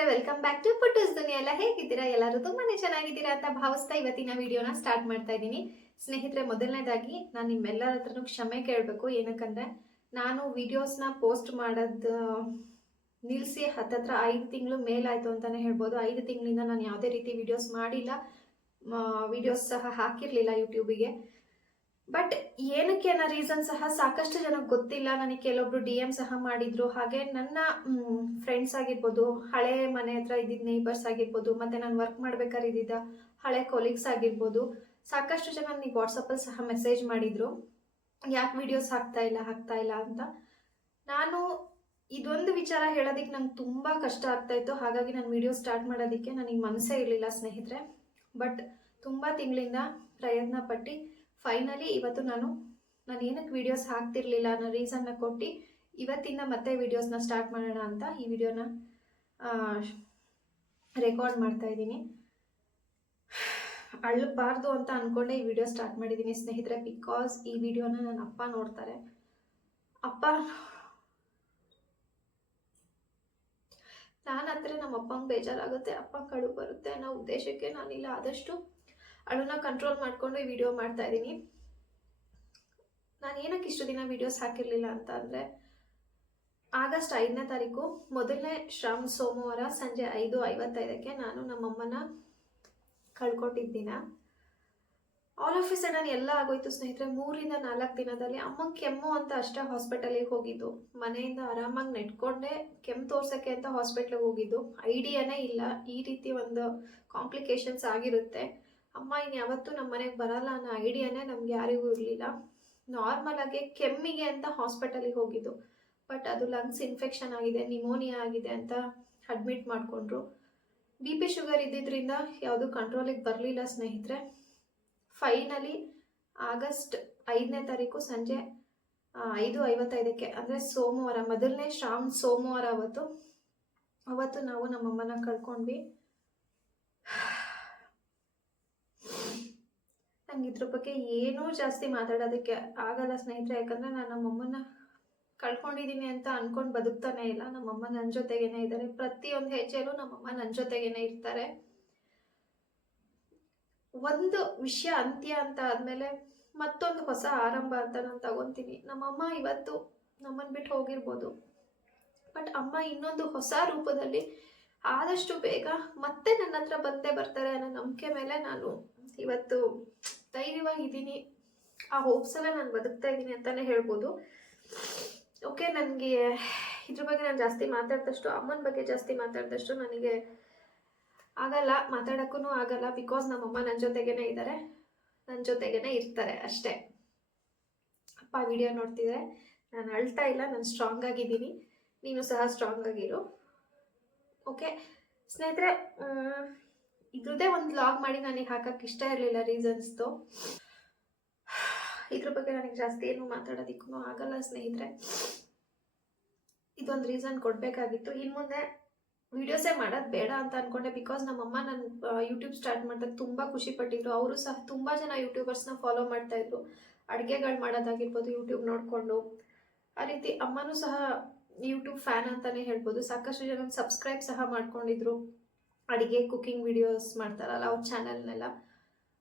ಸ್ನೇಹಿತರೆ, welcome back to ಪುಟ್ಟೂಸ್ ದುನಿಯಾ. ಎಲ್ಲ ಹೇಗಿದ್ದೀರಾ? ಎಲ್ಲರೂ ತುಂಬಾನೇ ಚೆನ್ನಾಗಿದ್ದೀರಾ ಅಂತ ಭಾವಿಸ್ತಾ ಇವತ್ತಿನ ವಿಡಿಯೋನ ಸ್ಟಾರ್ಟ್ ಮಾಡ್ತಾ ಇದ್ದೀನಿ. ಸ್ನೇಹಿತರೆ, ಮೊದಲನೇದಾಗಿ ನಾನು ನಿಮ್ಮೆಲ್ಲರ ಹತ್ರನೂ ಕ್ಷಮೆ ಕೇಳಬೇಕು. ಏನಕ್ಕಂದ್ರೆ ನಾನು ವಿಡಿಯೋಸ್ನ ಪೋಸ್ಟ್ ಮಾಡೋದು ನಿಲ್ಲಿಸಿ ಹತ್ತತ್ರ 5 ತಿಂಗಳು ಮೇಲಾಯಿತು ಅಂತಲೇ ಹೇಳ್ಬೋದು. 5 ತಿಂಗಳಿಂದ ನಾನು ಯಾವುದೇ ರೀತಿ ವಿಡಿಯೋಸ್ ಮಾಡಿಲ್ಲ, ವಿಡಿಯೋಸ್ ಸಹ ಹಾಕಿರಲಿಲ್ಲ ಯೂಟ್ಯೂಬಿಗೆ. ಬಟ್ ಏನಕ್ಕೆ ಅನ್ನೋ ರೀಸನ್ ಸಹ ಸಾಕಷ್ಟು ಜನಕ್ಕೆ ಗೊತ್ತಿಲ್ಲ. ನನಗೆ ಕೆಲವೊಬ್ರು DM ಸಹ ಮಾಡಿದ್ರು. ಹಾಗೆ ನನ್ನ ಫ್ರೆಂಡ್ಸ್ ಆಗಿರ್ಬೋದು, ಹಳೆ ಮನೆ ಹತ್ರ ಇದ್ದಿದ್ದ ನೇಬರ್ಸ್ ಆಗಿರ್ಬೋದು, ಮತ್ತು ನಾನು ವರ್ಕ್ ಮಾಡ್ಬೇಕಾದ್ರೆ ಇದ್ದಿದ್ದ ಹಳೆ ಕೊಲೀಗ್ಸ್ ಆಗಿರ್ಬೋದು, ಸಾಕಷ್ಟು ಜನ ನನಗೆ ವಾಟ್ಸಪ್ಪಲ್ಲಿ ಸಹ ಮೆಸೇಜ್ ಮಾಡಿದರು, ಯಾಕೆ ವಿಡಿಯೋಸ್ ಹಾಕ್ತಾ ಇಲ್ಲ ಅಂತ. ನಾನು ಇದೊಂದು ವಿಚಾರ ಹೇಳೋದಕ್ಕೆ ನಂಗೆ ತುಂಬ ಕಷ್ಟ ಆಗ್ತಾಯಿತ್ತು. ಹಾಗಾಗಿ ನಾನು ವಿಡಿಯೋ ಸ್ಟಾರ್ಟ್ ಮಾಡೋದಕ್ಕೆ ನನಗೆ ಮನಸ್ಸೇ ಇರಲಿಲ್ಲ ಸ್ನೇಹಿತರೆ. ಬಟ್ ತುಂಬ ತಿಂಗಳಿಂದ ಪ್ರಯತ್ನ ಪಟ್ಟು ಫೈನಲಿ ಇವತ್ತು ನಾನು ಏನಕ್ಕೆ ವೀಡಿಯೋಸ್ ಹಾಕ್ತಿರ್ಲಿಲ್ಲ ಅನ್ನೋ ರೀಸನ್ನ ಕೊಟ್ಟು ಇವತ್ತಿಂದ ಮತ್ತೆ ವೀಡಿಯೋಸ್ನ ಸ್ಟಾರ್ಟ್ ಮಾಡೋಣ ಅಂತ ಈ ವಿಡಿಯೋನ ರೆಕಾರ್ಡ್ ಮಾಡ್ತಾ ಇದ್ದೀನಿ. ಅಳ್ಳಬಾರ್ದು ಅಂತ ಅಂದ್ಕೊಂಡೆ ಈ ವಿಡಿಯೋ ಸ್ಟಾರ್ಟ್ ಮಾಡಿದ್ದೀನಿ ಸ್ನೇಹಿತರೆ. ಬಿಕಾಸ್ ಈ ವಿಡಿಯೋನ ನನ್ನ ಅಪ್ಪ ನೋಡ್ತಾರೆ. ನಾನು ಹತ್ರ ನಮ್ಮ ಅಪ್ಪಂಗೆ ಬೇಜಾರಾಗುತ್ತೆ, ಅಪ್ಪಂಗೆ ಕಳು ಬರುತ್ತೆ ಅನ್ನೋ ಉದ್ದೇಶಕ್ಕೆ ನಾನಿಲ್ಲ ಆದಷ್ಟು ಅಳನ್ನ ಕಂಟ್ರೋಲ್ ಮಾಡಿಕೊಂಡು ಈ ವಿಡಿಯೋ ಮಾಡ್ತಾ ಇದ್ದೀನಿ. ನಾನು ಏನಕ್ಕೆ ಇಷ್ಟು ದಿನ ವಿಡಿಯೋಸ್ ಹಾಕಿರಲಿಲ್ಲ ಅಂತ ಅಂದರೆ, ಆಗಸ್ಟ್ 5ನೇ ತಾರೀಕು ಮೊದಲನೇ ಶ್ರಾವಣ ಸೋಮವಾರ ಸಂಜೆ 5:55ಕ್ಕೆ ನಾನು ನಮ್ಮಮ್ಮನ ಕಳ್ಕೊಂಡಿದ್ದಿನ. ಆಲ್ ಆಫ್ ಎ ಸಡನ್ ಎಲ್ಲ ಆಗೋಯ್ತು ಸ್ನೇಹಿತರೆ. 3ರಿಂದ 4 ದಿನದಲ್ಲಿ ಅಮ್ಮಂಗೆ ಕೆಮ್ಮು ಅಂತ ಅಷ್ಟೇ ಹಾಸ್ಪಿಟಲಿಗೆ ಹೋಗಿದ್ದು. ಮನೆಯಿಂದ ಆರಾಮಾಗಿ ನೆಟ್ಕೊಂಡೆ ಕೆಮ್ಮು ತೋರ್ಸೋಕ್ಕೆ ಅಂತ ಹಾಸ್ಪಿಟ್ಲಿಗೆ ಹೋಗಿದ್ದು. ಐಡಿಯಾನೇ ಇಲ್ಲ ಈ ರೀತಿ ಒಂದು ಕಾಂಪ್ಲಿಕೇಶನ್ಸ್ ಆಗಿರುತ್ತೆ. ಅಮ್ಮ ಇನ್ಯಾವತ್ತೂ ನಮ್ಮ ಮನೆಗೆ ಬರಲ್ಲ ಅನ್ನೋ ಐಡಿಯಾನೇ ನಮ್ಗೆ ಯಾರಿಗೂ ಇರಲಿಲ್ಲ. ನಾರ್ಮಲಾಗಿ ಕೆಮ್ಮಿಗೆ ಅಂತ ಹಾಸ್ಪಿಟಲಿಗೆ ಹೋಗಿದ್ದು. ಬಟ್ ಅದು ಲಂಗ್ಸ್ ಇನ್ಫೆಕ್ಷನ್ ಆಗಿದೆ, ನಿಮೋನಿಯಾ ಆಗಿದೆ ಅಂತ ಅಡ್ಮಿಟ್ ಮಾಡಿಕೊಂಡ್ರು. BP ಶುಗರ್ ಇದ್ದಿದ್ದರಿಂದ ಯಾವುದು ಕಂಟ್ರೋಲಿಗೆ ಬರಲಿಲ್ಲ ಸ್ನೇಹಿತರೆ. ಫೈನಲಿ ಆಗಸ್ಟ್ 5ನೇ ತಾರೀಕು ಸಂಜೆ 5:55ಕ್ಕೆ ಅಂದರೆ ಸೋಮವಾರ, ಮೊದಲನೇ ಶ್ರಾವಣ ಸೋಮವಾರ ಅವತ್ತು ನಾವು ನಮ್ಮಮ್ಮನ ಕಳ್ಕೊಂಡ್ವಿ. ನಂಗೆ ಇದ್ರ ಬಗ್ಗೆ ಏನೂ ಜಾಸ್ತಿ ಮಾತಾಡೋದಕ್ಕೆ ಆಗಲ್ಲ ಸ್ನೇಹಿತರೆ. ಯಾಕಂದರೆ ನಾನು ನಮ್ಮಮ್ಮನ ಕಳ್ಕೊಂಡಿದ್ದೀನಿ ಅಂತ ಅಂದ್ಕೊಂಡು ಬದುಕ್ತಾನೆ ಇಲ್ಲ. ನಮ್ಮಮ್ಮ ನನ್ನ ಜೊತೆಗೇನೆ ಇದ್ದಾರೆ. ಪ್ರತಿಯೊಂದು ಹೆಜ್ಜೆಯಲ್ಲೂ ನಮ್ಮಮ್ಮ ನನ್ನ ಜೊತೆಗೇನೆ ಇರ್ತಾರೆ. ಒಂದು ವಿಷಯ ಅಂತ್ಯ ಅಂತ ಆದಮೇಲೆ ಮತ್ತೊಂದು ಹೊಸ ಆರಂಭ ಅಂತ ನಾನು ತಗೊತೀನಿ. ನಮ್ಮಮ್ಮ ಇವತ್ತು ನಮ್ಮನ್ನು ಬಿಟ್ಟು ಹೋಗಿರ್ಬೋದು, ಬಟ್ ಅಮ್ಮ ಇನ್ನೊಂದು ಹೊಸ ರೂಪದಲ್ಲಿ ಆದಷ್ಟು ಬೇಗ ಮತ್ತೆ ನನ್ನ ಹತ್ರ ಬಂದೇ ಬರ್ತಾರೆ ಅನ್ನೋ ನಂಬಿಕೆ ಮೇಲೆ ನಾನು ಇವತ್ತು ಧೈರ್ಯವಾಗಿದ್ದೀನಿ. ಆ ಹೋಪ್ಸಲ್ಲೇ ನಾನು ಬದುಕ್ತಾ ಇದ್ದೀನಿ ಅಂತಲೇ ಹೇಳ್ಬೋದು. ಓಕೆ, ನನಗೆ ಇದ್ರ ಬಗ್ಗೆ ನಾನು ಜಾಸ್ತಿ ಮಾತಾಡಿದಷ್ಟು, ಅಮ್ಮನ ಬಗ್ಗೆ ಜಾಸ್ತಿ ಮಾತಾಡಿದಷ್ಟು ನನಗೆ ಆಗಲ್ಲ, ಮಾತಾಡೋಕ್ಕೂ ಆಗಲ್ಲ. ಬಿಕಾಸ್ ನಮ್ಮಮ್ಮ ನನ್ನ ಜೊತೆಗೇನೆ ಇದ್ದಾರೆ, ನನ್ನ ಜೊತೆಗೇನೆ ಇರ್ತಾರೆ ಅಷ್ಟೇ. ಅಪ್ಪ ವಿಡಿಯೋ ನೋಡ್ತಿದ್ರೆ ನಾನು ಅಳ್ತಾ ಇಲ್ಲ, ನಾನು ಸ್ಟ್ರಾಂಗ್ ಆಗಿದ್ದೀನಿ. ನೀನು ಸಹ ಸ್ಟ್ರಾಂಗ್ ಆಗಿರು. ಓಕೆ ಸ್ನೇಹಿತರೆ, ಇದ್ರದ್ದೇ ಒಂದು ವ್ಲಾಗ್ ಮಾಡಿ ನನಗೆ ಹಾಕಕ್ಕೆ ಇಷ್ಟ ಇರಲಿಲ್ಲ ರೀಸನ್ಸ್ದು. ಇದ್ರ ಬಗ್ಗೆ ನನಗೆ ಜಾಸ್ತಿ ಏನು ಮಾತಾಡೋದಕ್ಕೂ ಆಗಲ್ಲ ಸ್ನೇಹಿತರೆ. ಇದೊಂದು ರೀಸನ್ ಕೊಡಬೇಕಾಗಿತ್ತು. ಇನ್ನು ಮುಂದೆ ವಿಡಿಯೋಸೇ ಮಾಡೋದು ಬೇಡ ಅಂತ ಅಂದ್ಕೊಂಡೆ. ಬಿಕಾಸ್ ನಮ್ಮಮ್ಮ ನನ್ನ ಯೂಟ್ಯೂಬ್ ಸ್ಟಾರ್ಟ್ ಮಾಡಿದಾಗ ತುಂಬ ಖುಷಿ ಪಟ್ಟಿದ್ರು. ಅವರು ಸಹ ತುಂಬ ಜನ ಯೂಟ್ಯೂಬರ್ಸ್ನ ಫಾಲೋ ಮಾಡ್ತಾಯಿದ್ರು. ಅಡುಗೆಗಳು ಮಾಡೋದಾಗಿರ್ಬೋದು ಯೂಟ್ಯೂಬ್ ನೋಡಿಕೊಂಡು. ಆ ರೀತಿ ಅಮ್ಮನೂ ಸಹ ಯೂಟ್ಯೂಬ್ ಫ್ಯಾನ್ ಅಂತಲೇ ಹೇಳ್ಬೋದು. ಸಾಕಷ್ಟು ಜನ ಸಬ್ಸ್ಕ್ರೈಬ್ ಸಹ ಮಾಡ್ಕೊಂಡಿದ್ರು. ಅಡುಗೆ ಕುಕ್ಕಿಂಗ್ ವಿಡಿಯೋಸ್ ಮಾಡ್ತಾರಲ್ಲ ಅವ್ರ ಚಾನಲ್ನೆಲ್ಲ.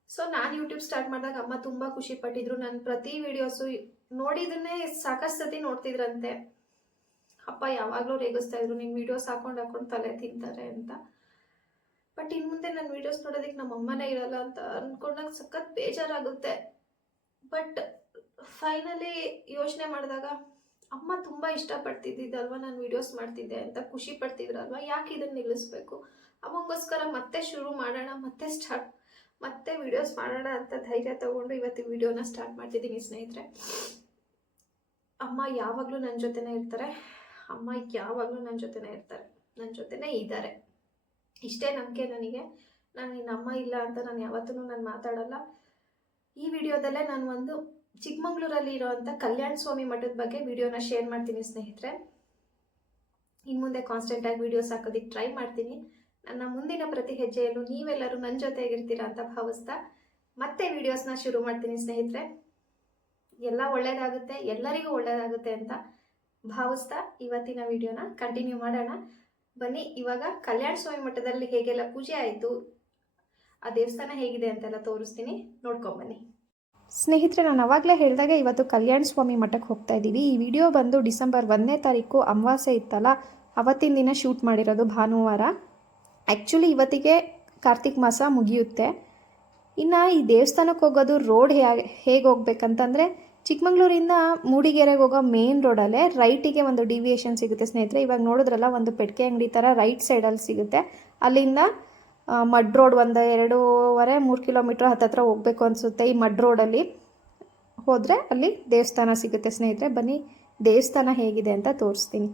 ಸೊ ನಾನು ಯೂಟ್ಯೂಬ್ ಸ್ಟಾರ್ಟ್ ಮಾಡಿದಾಗ ಅಮ್ಮ ತುಂಬ ಖುಷಿ ಪಟ್ಟಿದ್ರು. ನನ್ನ ಪ್ರತಿ ವಿಡಿಯೋಸು ನೋಡಿದನ್ನೇ ಸಾಕಷ್ಟು ಸತಿ ನೋಡ್ತಿದ್ರಂತೆ. ಅಪ್ಪ ಯಾವಾಗಲೂ ರೇಗಿಸ್ತಾ ಇದ್ರು, ನೀನು ವೀಡಿಯೋಸ್ ಹಾಕೊಂಡು ತಲೆ ತಿಂತಾರೆ ಅಂತ. ಬಟ್ ಇನ್ನು ಮುಂದೆ ನನ್ನ ವೀಡಿಯೋಸ್ ನೋಡೋದಕ್ಕೆ ನಮ್ಮ ಅಮ್ಮನೇ ಇರಲ್ಲ ಅಂತ ಅಂದ್ಕೊಂಡಾಗ ಸಖತ್ ಬೇಜಾರಾಗುತ್ತೆ. ಬಟ್ ಫೈನಲಿ ಯೋಚನೆ ಮಾಡಿದಾಗ ಅಮ್ಮ ತುಂಬ ಇಷ್ಟಪಡ್ತಿದ್ದಲ್ವ ನಾನು ವೀಡಿಯೋಸ್ ಮಾಡ್ತಿದ್ದೆ ಅಂತ, ಖುಷಿ ಪಡ್ತಿದ್ರಲ್ವ, ಯಾಕೆ ಇದನ್ನು ನಿಲ್ಲಿಸ್ಬೇಕು? ಅಮ್ಮಗೋಸ್ಕರ ಮತ್ತೆ ಶುರು ಮಾಡೋಣ, ಮತ್ತೆ ವೀಡಿಯೋಸ್ ಮಾಡೋಣ ಅಂತ ಧೈರ್ಯ ತಗೊಂಡು ಇವತ್ತು ವಿಡಿಯೋನ ಸ್ಟಾರ್ಟ್ ಮಾಡ್ತಿದ್ದೀನಿ ಸ್ನೇಹಿತರೆ. ಅಮ್ಮ ಯಾವಾಗಲೂ ನನ್ನ ಜೊತೆನೇ ಇರ್ತಾರೆ. ಅಮ್ಮ ಯಾವಾಗಲೂ ನನ್ನ ಜೊತೆನೇ ಇರ್ತಾರೆ, ನನ್ನ ಜೊತೆನೇ ಇದ್ದಾರೆ. ಇಷ್ಟೇ ನಂಬಿಕೆ ನನಗೆ. ನಾನು ನಿನ್ನ ಅಮ್ಮ ಇಲ್ಲ ಅಂತ ನಾನು ಯಾವತ್ತೂ ನಾನು ಮಾತಾಡಲ್ಲ. ಈ ವಿಡಿಯೋದಲ್ಲೇ ನಾನು ಒಂದು ಚಿಕ್ಕಮಂಗ್ಳೂರಲ್ಲಿ ಇರೋವಂಥ ಕಲ್ಯಾಣ ಸ್ವಾಮಿ ಮಠದ ಬಗ್ಗೆ ವಿಡಿಯೋನ ಶೇರ್ ಮಾಡ್ತೀನಿ ಸ್ನೇಹಿತರೆ. ಇನ್ನು ಮುಂದೆ ಕಾನ್ಸ್ಟೆಂಟಾಗಿ ವೀಡಿಯೋಸ್ ಹಾಕೋದಕ್ಕೆ ಟ್ರೈ ಮಾಡ್ತೀನಿ. ನನ್ನ ಮುಂದಿನ ಪ್ರತಿ ಹೆಜ್ಜೆಯಲ್ಲೂ ನೀವೆಲ್ಲರೂ ನನ್ನ ಜೊತೆಗಿರ್ತೀರಾ ಅಂತ ಭಾವಿಸ್ತಾ ಮತ್ತೆ ವಿಡಿಯೋಸ್ನ ಶುರು ಮಾಡ್ತೀನಿ ಸ್ನೇಹಿತರೆ. ಎಲ್ಲ ಒಳ್ಳೆಯದಾಗುತ್ತೆ, ಎಲ್ಲರಿಗೂ ಒಳ್ಳೆಯದಾಗುತ್ತೆ ಅಂತ ಭಾವಿಸ್ತಾ ಇವತ್ತಿನ ವಿಡಿಯೋನ ಕಂಟಿನ್ಯೂ ಮಾಡೋಣ. ಬನ್ನಿ ಇವಾಗ ಕಲ್ಯಾಣ ಸ್ವಾಮಿ ಮಠದಲ್ಲಿ ಹೇಗೆಲ್ಲ ಪೂಜೆ ಆಯಿತು, ಆ ದೇವಸ್ಥಾನ ಹೇಗಿದೆ ಅಂತೆಲ್ಲ ತೋರಿಸ್ತೀನಿ, ನೋಡ್ಕೊಂಬನ್ನಿ. ಸ್ನೇಹಿತರೆ, ನಾನು ಅವಾಗಲೇ ಹೇಳಿದಾಗ ಇವತ್ತು ಕಲ್ಯಾಣ ಸ್ವಾಮಿ ಮಠಕ್ಕೆ ಹೋಗ್ತಾ ಇದ್ದೀವಿ. ಈ ವಿಡಿಯೋ ಬಂದು ಡಿಸೆಂಬರ್ 1ನೇ ತಾರೀಕು ಅಮಾವಾಸ್ಯೆ ಇತ್ತಲ್ಲ, ಅವತ್ತಿನ ದಿನ ಶೂಟ್ ಮಾಡಿರೋದು, ಭಾನುವಾರ. ಆ್ಯಕ್ಚುಲಿ ಇವತ್ತಿಗೆ ಕಾರ್ತಿಕ್ ಮಾಸ ಮುಗಿಯುತ್ತೆ. ಇನ್ನು ಈ ದೇವಸ್ಥಾನಕ್ಕೆ ಹೋಗೋದು ರೋಡ್ ಹೇಗೆ ಹೋಗ್ಬೇಕಂತಂದರೆ, ಚಿಕ್ಕಮಂಗ್ಳೂರಿಂದ ಮೂಡಿಗೆರೆಗೆ ಹೋಗೋ ಮೇನ್ ರೋಡಲ್ಲೇ ರೈಟಿಗೆ ಒಂದು ಡಿವಿಯೇಷನ್ ಸಿಗುತ್ತೆ ಸ್ನೇಹಿತರೆ. ಇವಾಗ ನೋಡಿದ್ರಲ್ಲ, ಒಂದು ಪೆಟ್ಟಿಗೆ ಅಂಗಡಿ ಥರ ರೈಟ್ ಸೈಡಲ್ಲಿ ಸಿಗುತ್ತೆ. ಅಲ್ಲಿಂದ ಮಡ್ ರೋಡ್ ಒಂದು 2.5-3 ಕಿಲೋಮೀಟ್ರ್ ಹತ್ತತ್ರ ಹೋಗಬೇಕು ಅನಿಸುತ್ತೆ. ಈ ಮಡ್ ರೋಡಲ್ಲಿ ಹೋದರೆ ಅಲ್ಲಿ ದೇವಸ್ಥಾನ ಸಿಗುತ್ತೆ ಸ್ನೇಹಿತರೆ. ಬನ್ನಿ ದೇವಸ್ಥಾನ ಹೇಗಿದೆ ಅಂತ ತೋರಿಸ್ತೀನಿ.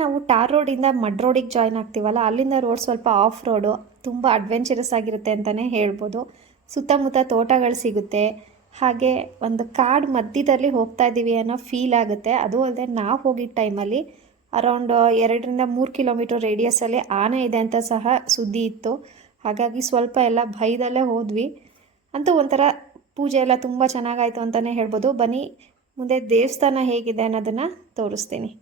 ನಾವು ಟಾರ್ ರೋಡಿಂದ ಮಡ್ ರೋಡಿಗೆ ಜಾಯ್ನ್ ಆಗ್ತೀವಲ್ಲ, ಅಲ್ಲಿಂದ ರೋಡ್ ಸ್ವಲ್ಪ ಆಫ್ ರೋಡು, ತುಂಬ ಅಡ್ವೆಂಚರಸ್ ಆಗಿರುತ್ತೆ ಅಂತಲೇ ಹೇಳ್ಬೋದು. ಸುತ್ತಮುತ್ತ ತೋಟಗಳು ಸಿಗುತ್ತೆ, ಹಾಗೆ ಒಂದು ಕಾಡು ಮಧ್ಯದಲ್ಲಿ ಹೋಗ್ತಾ ಇದ್ದೀವಿ ಅನ್ನೋ ಫೀಲ್ ಆಗುತ್ತೆ. ಅದು ಅಲ್ಲದೆ ನಾವು ಹೋಗಿದ್ದ ಟೈಮಲ್ಲಿ ಅರೌಂಡ್ 2-3 ಕಿಲೋಮೀಟರ್ ರೇಡಿಯಸಲ್ಲಿ ಆನೆ ಇದೆ ಅಂತ ಸಹ ಸುದ್ದಿ ಇತ್ತು. ಹಾಗಾಗಿ ಸ್ವಲ್ಪ ಎಲ್ಲ ಭಯದಲ್ಲೇ ಹೋದ್ವಿ. ಅಂತೂ ಒಂಥರ ಪೂಜೆ ಎಲ್ಲ ತುಂಬ ಚೆನ್ನಾಗಾಯಿತು ಅಂತಲೇ ಹೇಳ್ಬೋದು. ಬನ್ನಿ ಮುಂದೆ ದೇವಸ್ಥಾನ ಹೇಗಿದೆ ಅನ್ನೋದನ್ನು ತೋರಿಸ್ತೀನಿ.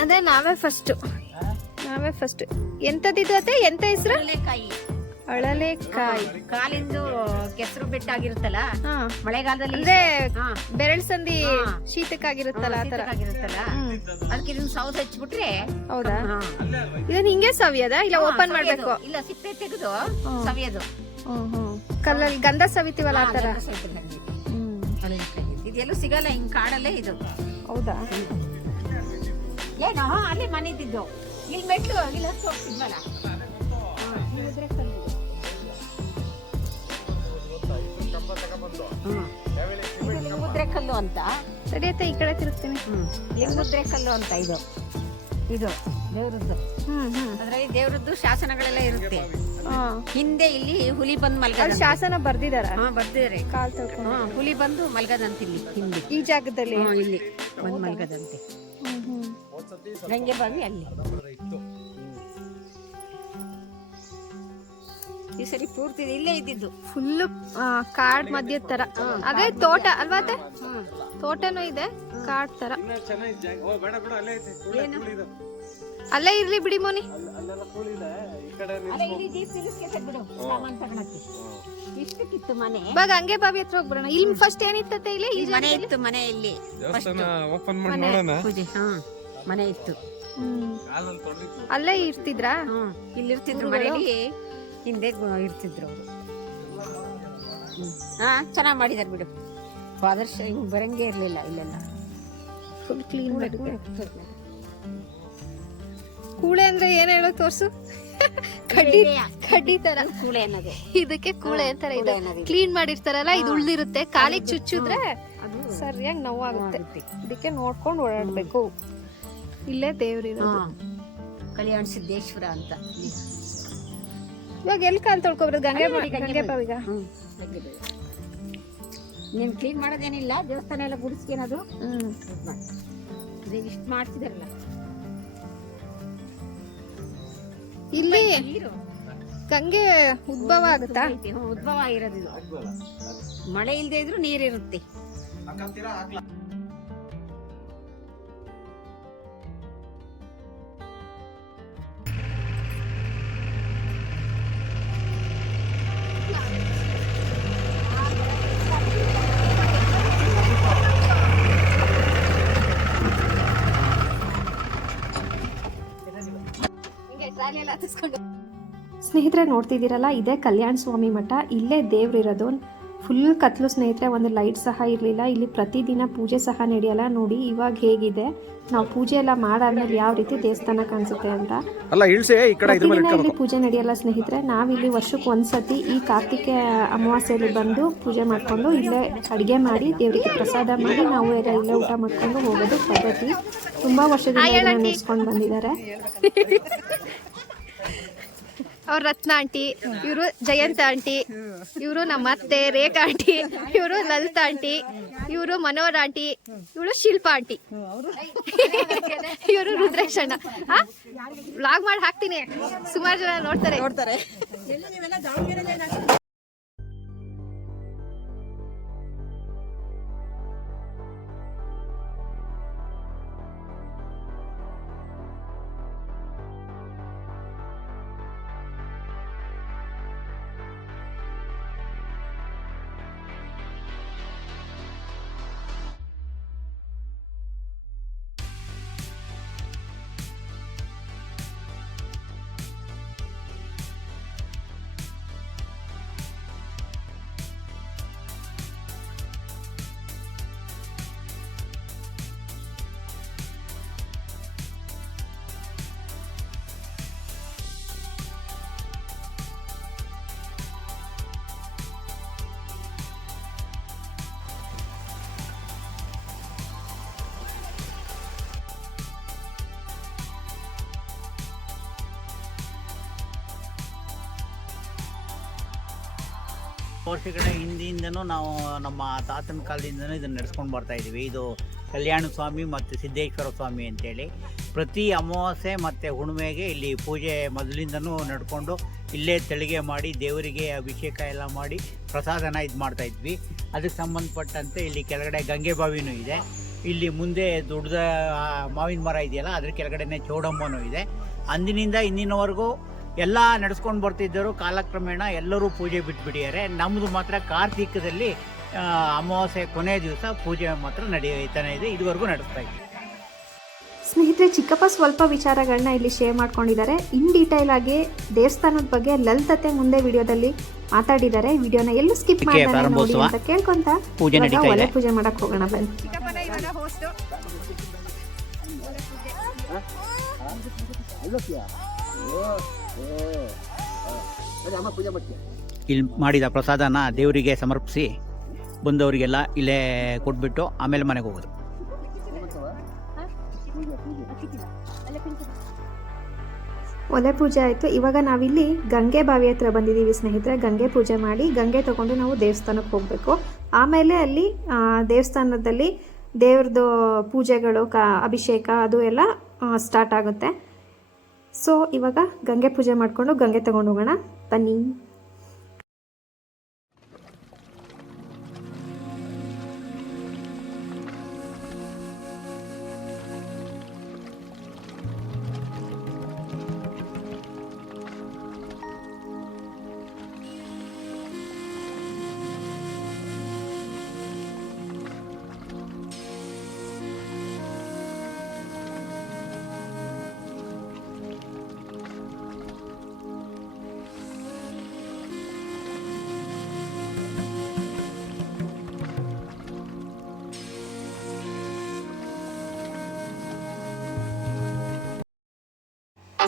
ಅದೇ ನಾವೇ ಫಸ್ಟ್ ಎಂತದಿದು ಅತ್ತೆ, ಎಂತ ಹೆಸರು? ಅಳಲೆಕಾಯಿ. ಕಾಲಿಂದು ಕೆಸರು ಬೆಟ್ಟಾಗಿರುತ್ತಲ್ಲ, ಮಳೆಗಾಲದಲ್ಲಿ ಅಂದ್ರೆ ಬೆರಳು ಸಂದಿ ಶೀತಕ್ಕಾಗಿರುತ್ತಲ್ಲ ಆ ತರ ಆಗಿರುತ್ತಲ್ಲ, ಅದಕ್ಕೆ ಇದನ್ನ ಸೌದೆ ಹಚ್ಬಿಟ್ರೆ. ಹೌದಾ? ಇದನ್ನ ಹಿಂಗೆ ಸವಿಯದ ಇಲ್ಲ ಓಪನ್ ಮಾಡ್ಬೇಕು? ಇಲ್ಲ, ಸಿಪ್ಪೆ ತೆಗೆದು ಸವಿಯೋದು. ಕಲ್ಲಲ್ಲಿ ಗಂಧ ಸವಿತೀವಲ್ಲ ಆ ತರ. ಇದೆಲ್ಲೂ ಸಿಗಲ್ಲ ಹಿಂಗ್ ಕಾಡಲ್ಲೇ ಇದು. ಹೌದಾ? ಏನೋ ಅಲ್ಲಿ ಮನೆ ಇದ್ದಿದ್ದು, ಇಲ್ಲಿ ಮೆಟ್ಲು ಇಲ್ಲಿ ಹತ್ತು ಹೋಗ್ತಿದ್ವಲ್ಲ. ಲಿಂಗುದ್ರೆ ಕಲ್ಲು ಅಂತ. ಸರಿಯತ್ತೆ, ಈ ಕಡೆ ತಿರುಗ್ತೀನಿ. ಲಿಂಗುದ್ರೆ ಕಲ್ಲು ಅಂತ ಇದು ದೇವ್ರದ್ದು. ಅದ್ರಲ್ಲಿ ದೇವ್ರದ್ದು ಶಾಸನಗಳೆಲ್ಲ ಇರುತ್ತೆ. ಹಿಂದೆ ಇಲ್ಲಿ ಹುಲಿ ಬಂದು ಮಲ್ಗದ ಶಾಸನ ಬರ್ದಿದಾರ? ಬರ್ದಿದ್ದಾರೆ. ಕಾಲ್ ತೊಳ್ಕೊಂಡು ಹುಲಿ ಬಂದು ಮಲ್ಗದಂತ ಇಲ್ಲಿ ಹಿಂದೆ ಈ ಜಾಗದಲ್ಲಿ ಇಲ್ಲಿ ಬಂದು ಮಲ್ಗದಂತೆ. ಗಂಗೆ ಬಾವಿ ಅಲ್ಲಿ. ಈ ಸರಿ ಪೂರ್ತಿ ಇಲ್ಲೇ ಇದ್ದಿದ್ದು, ಫುಲ್ ಕಾಡ್ ಮಧ್ಯ ತರ. ಅದೇ ತೋಟ ಅಲ್ವಾ? ತೋಟನೂ ಇದೆ, ಕಾಡ್ ತರ. ಅಲ್ಲೇ ಇರ್ಲಿ ಬಿಡಿ ಮೋನಿ. ಇಷ್ಟಕ್ಕಿತ್ತು ಮನೆ. ಇವಾಗ ಹಂಗೆ ಬಾವಿ ಹತ್ರ ಹೋಗ್ಬರೋಣ. ಇಲ್ಲಿ ಫಸ್ಟ್ ಏನಿತ್ತತ್ತೆ? ಇಲ್ಲಿ ಈ ಮನೆ ಇತ್ತು. ಮನೆ ಇಲ್ಲಿ ಪೂಜೆ ಮನೆ ಇತ್ತು. ಅಲ್ಲೇ ಇರ್ತಿದ್ರಾ? ಇಲ್ಲಿ ಇರ್ತಿದ್ರು ಮನೆಯಲ್ಲಿ. ಹಿಂದೆ ಇರ್ತಿದ್ರು ಅವರು. ಚೆನ್ನಾಗ್ ಮಾಡಿದಾರೆ ಬಿಡು. ಆದರ್ಶ ಹಿಂಗ್ ಬರಂಗೆ ಇರ್ಲಿಲ್ಲ ಇಲ್ಲೆಲ್ಲ. ಫುಲ್ ಕ್ಲೀನ್ ಕೂಳೆ ಅಂದ್ರೆ ಏನ್ ಹೇಳೋ ತೋರ್ಸು. ಕಡ್ಡಿ ತರ ಕೂಳೆ ಅನ್ನೋದು. ಇದಕ್ಕೆ ಕೂಳೆ ಅಂತಾರೆ. ಇದು ಕ್ಲೀನ್ ಮಾಡಿರ್ತಾರಲ್ಲ, ಇದು ಉಳ್ದಿರುತ್ತೆ. ಕಾಲಿಗೆ ಚುಚ್ಚಿದ್ರೆ ಸರಿಯಾಗಿ ನೋವಾಗುತ್ತೆ. ಇದಕ್ಕೆ ನೋಡ್ಕೊಂಡು ಓಡಾಡ್ಬೇಕು. ಇಲ್ಲೇ ದೇವ್ರಿರೋದು, ಕಲ್ಯಾಣ ಸಿದ್ದೇಶ್ವರ ಅಂತ. ಇವಾಗ ಎಲ್ಲಿ ಕಾಲ್ ತೊಳ್ಕೊಬರೋದು? ಗಂಗೆ ಬಾವಿಗ. ನೀನ್ ಕ್ಲೀನ್ ಮಾಡೋದೇನಿಲ್ಲ, ದೇವಸ್ಥಾನ ಎಲ್ಲ ಗುಡಿಸ್ಕೇನದು ಇಷ್ಟ ಮಾಡ್ತಿದಾರಲ್ಲ. ಇಲ್ಲಿ ಗಂಗೆ ಉದ್ಭವ ಆಗುತ್ತಾ? ಉದ್ಭವ ಆಗಿರೋದು. ಮಳೆ ಇಲ್ಲದೆ ಇದ್ರೂ ನೀರಿರುತ್ತೆ. ಸ್ನೇಹಿತರೆ, ನೋಡ್ತಿದ್ದೀರಲ್ಲ, ಇದೇ ಕಲ್ಯಾಣ ಸ್ವಾಮಿ ಮಠ. ಇಲ್ಲೇ ದೇವ್ರಿರೋದು. ಫುಲ್ ಕತ್ಲು ಸ್ನೇಹಿತರೆ, ಒಂದು ಲೈಟ್ ಸಹ ಇರಲಿಲ್ಲ. ಇಲ್ಲಿ ಪ್ರತಿದಿನ ಪೂಜೆ ಸಹ ನಡೆಯಲ್ಲ. ನೋಡಿ ಇವಾಗ ಹೇಗಿದೆ, ನಾವು ಪೂಜೆ ಎಲ್ಲ ಮಾಡಾದ್ಮೇಲೆ ಯಾವ ರೀತಿ ದೇವಸ್ಥಾನ ಕಾಣಿಸುತ್ತೆ ಅಂತ. ಪ್ರತಿದಿನ ಇಲ್ಲಿ ಪೂಜೆ ನಡೆಯಲ್ಲ ಸ್ನೇಹಿತರೆ. ನಾವಿಲ್ಲಿ ವರ್ಷಕ್ಕೆ ಒಂದ್ಸತಿ ಈ ಕಾರ್ತಿಕೆ ಅಮಾವಾಸ್ಯೆಯಲ್ಲಿ ಬಂದು ಪೂಜೆ ಮಾಡಿಕೊಂಡು ಇಲ್ಲೇ ಅಡುಗೆ ಮಾಡಿ ದೇವರಿಗೆ ಪ್ರಸಾದ ಮಾಡಿ ನಾವು ಎಲ್ಲ ಇಲ್ಲೇ ಊಟ ಮಾಡ್ಕೊಂಡು ಹೋಗೋದು ಪದ್ಧತಿ. ತುಂಬ ವರ್ಷದಿಂದ ನಡೆಸ್ಕೊಂಡು ಬಂದಿದ್ದಾರೆ. ಅವ್ರ ರತ್ನ ಆಂಟಿ, ಇವರು ಜಯಂತ ಆಂಟಿ, ಇವರು ನಮ್ಮ ಅತ್ತೆ ರೇಖಾ ಆಂಟಿ, ಇವರು ಲಲಿತಾ ಆಂಟಿ, ಇವರು ಮನೋಹರ್ ಆಂಟಿ, ಇವಳು ಶಿಲ್ಪಾ ಆಂಟಿ, ಇವರು ರುದ್ರೇಶ್ ಅಣ್ಣ. ವ್ಲಾಗ್ ಮಾಡಿ ಹಾಕ್ತೀನಿ, ಸುಮಾರು ಜನ ನೋಡ್ತಾರೆ. ವರ್ಷಗಳ ಹಿಂದಿಂದನೂ ನಾವು ನಮ್ಮ ತಾತನ ಕಾಲದಿಂದನೂ ಇದನ್ನು ನಡೆಸ್ಕೊಂಡು ಬರ್ತಾ ಇದ್ದೀವಿ. ಇದು ಕಲ್ಯಾಣ ಸ್ವಾಮಿ ಮತ್ತು ಸಿದ್ದೇಶ್ವರ ಸ್ವಾಮಿ ಅಂತೇಳಿ ಪ್ರತಿ ಅಮಾವಾಸ್ಯೆ ಮತ್ತು ಹುಣ್ಣಿಮೆಗೆ ಇಲ್ಲಿ ಪೂಜೆ ಮೊದಲಿಂದನೂ ನಡ್ಕೊಂಡು ಇಲ್ಲೇ ತೆಳಿಗೆ ಮಾಡಿ ದೇವರಿಗೆ ಅಭಿಷೇಕ ಎಲ್ಲ ಮಾಡಿ ಪ್ರಸಾದನ ಇದು ಮಾಡ್ತಾಯಿದ್ವಿ. ಅದಕ್ಕೆ ಸಂಬಂಧಪಟ್ಟಂತೆ ಇಲ್ಲಿ ಕೆಳಗಡೆ ಗಂಗೆ ಬಾವಿನೂ ಇದೆ. ಇಲ್ಲಿ ಮುಂದೆ ದೊಡ್ಡದ ಮಾವಿನ ಮರ ಇದೆಯಲ್ಲ, ಅದ್ರ ಕೆಳಗಡೆನೇ ಚೌಡಮ್ಮನೂ ಇದೆ. ಅಂದಿನಿಂದ ಇಂದಿನವರೆಗೂ ಎಲ್ಲ ನಡೆಸ್ಕೊಂಡು ಬರ್ತಿದ್ದರು. ಕಾಲಕ್ರಮೇಣ ಎಲ್ಲರೂ ಪೂಜೆ ಬಿಟ್ಬಿಟ್ಟಿದ್ದಾರೆ. ನಮ್ಮದು ಮಾತ್ರ ಕಾರ್ತಿಕದಲ್ಲಿ ಅಮಾವಾಸ್ಯೆ ಕೊನೆಯ ದಿವಸ ಪೂಜೆ ಮಾತ್ರ ನಡೆಯುತ್ತಾನೆ ಇದೆ. ಇದುವರೆಗೂ ನಡೆಸ್ತಾ ಇದ್ದೀವಿ. ಸ್ನೇಹಿತರೆ, ಚಿಕ್ಕಪ್ಪ ಸ್ವಲ್ಪ ವಿಚಾರಗಳನ್ನ ಇಲ್ಲಿ ಶೇರ್ ಮಾಡ್ಕೊಂಡಿದ್ದಾರೆ. ಇನ್ ಡೀಟೇಲ್ ಆಗಿ ದೇವಸ್ಥಾನದ ಬಗ್ಗೆ ಲಲಿತತೆ ಮುಂದೆ ವಿಡಿಯೋದಲ್ಲಿ ಮಾತಾಡಿದ್ದಾರೆ. ವಿಡಿಯೋನ ಎಲ್ಲೂ ಸ್ಕಿಪ್ ಮಾಡ್ತಾರೆ ನೋಡಿ ಅಂತ ಕೇಳ್ಕೊಂತ ಒಲೆ ಪೂಜೆ ಮಾಡಕ್ ಹೋಗೋಣ ಬನ್ನಿ. ಇಲ್ಲಿ ಮಾಡಿದ ಪ್ರಸಾದನ ದೇವರಿಗೆ ಸಮರ್ಪಿಸಿ ಬಂದವರಿಗೆಲ್ಲ ಇಲ್ಲೇ ಕೊಟ್ಬಿಟ್ಟು ಆಮೇಲೆ ಮನೆಗೆ ಹೋಗೋದು. ಒಲೆ ಪೂಜೆ ಆಯಿತು. ಇವಾಗ ನಾವಿಲ್ಲಿ ಗಂಗೆ ಬಾವಿ ಹತ್ರ ಬಂದಿದ್ದೀವಿ ಸ್ನೇಹಿತರೆ. ಗಂಗೆ ಪೂಜೆ ಮಾಡಿ ಗಂಗೆ ತಗೊಂಡು ನಾವು ದೇವಸ್ಥಾನಕ್ಕೆ ಹೋಗಬೇಕು. ಆಮೇಲೆ ಅಲ್ಲಿ ದೇವಸ್ಥಾನದಲ್ಲಿ ದೇವ್ರದ್ದು ಪೂಜೆಗಳು ಅಭಿಷೇಕ ಅದು ಎಲ್ಲ ಸ್ಟಾರ್ಟ್ ಆಗುತ್ತೆ. ಸೊ ಇವಾಗ ಗಂಗೆ ಪೂಜೆ ಮಾಡಿಕೊಂಡು ಗಂಗೆ ತಗೊಂಡು ಹೋಗೋಣ ಬನ್ನಿ.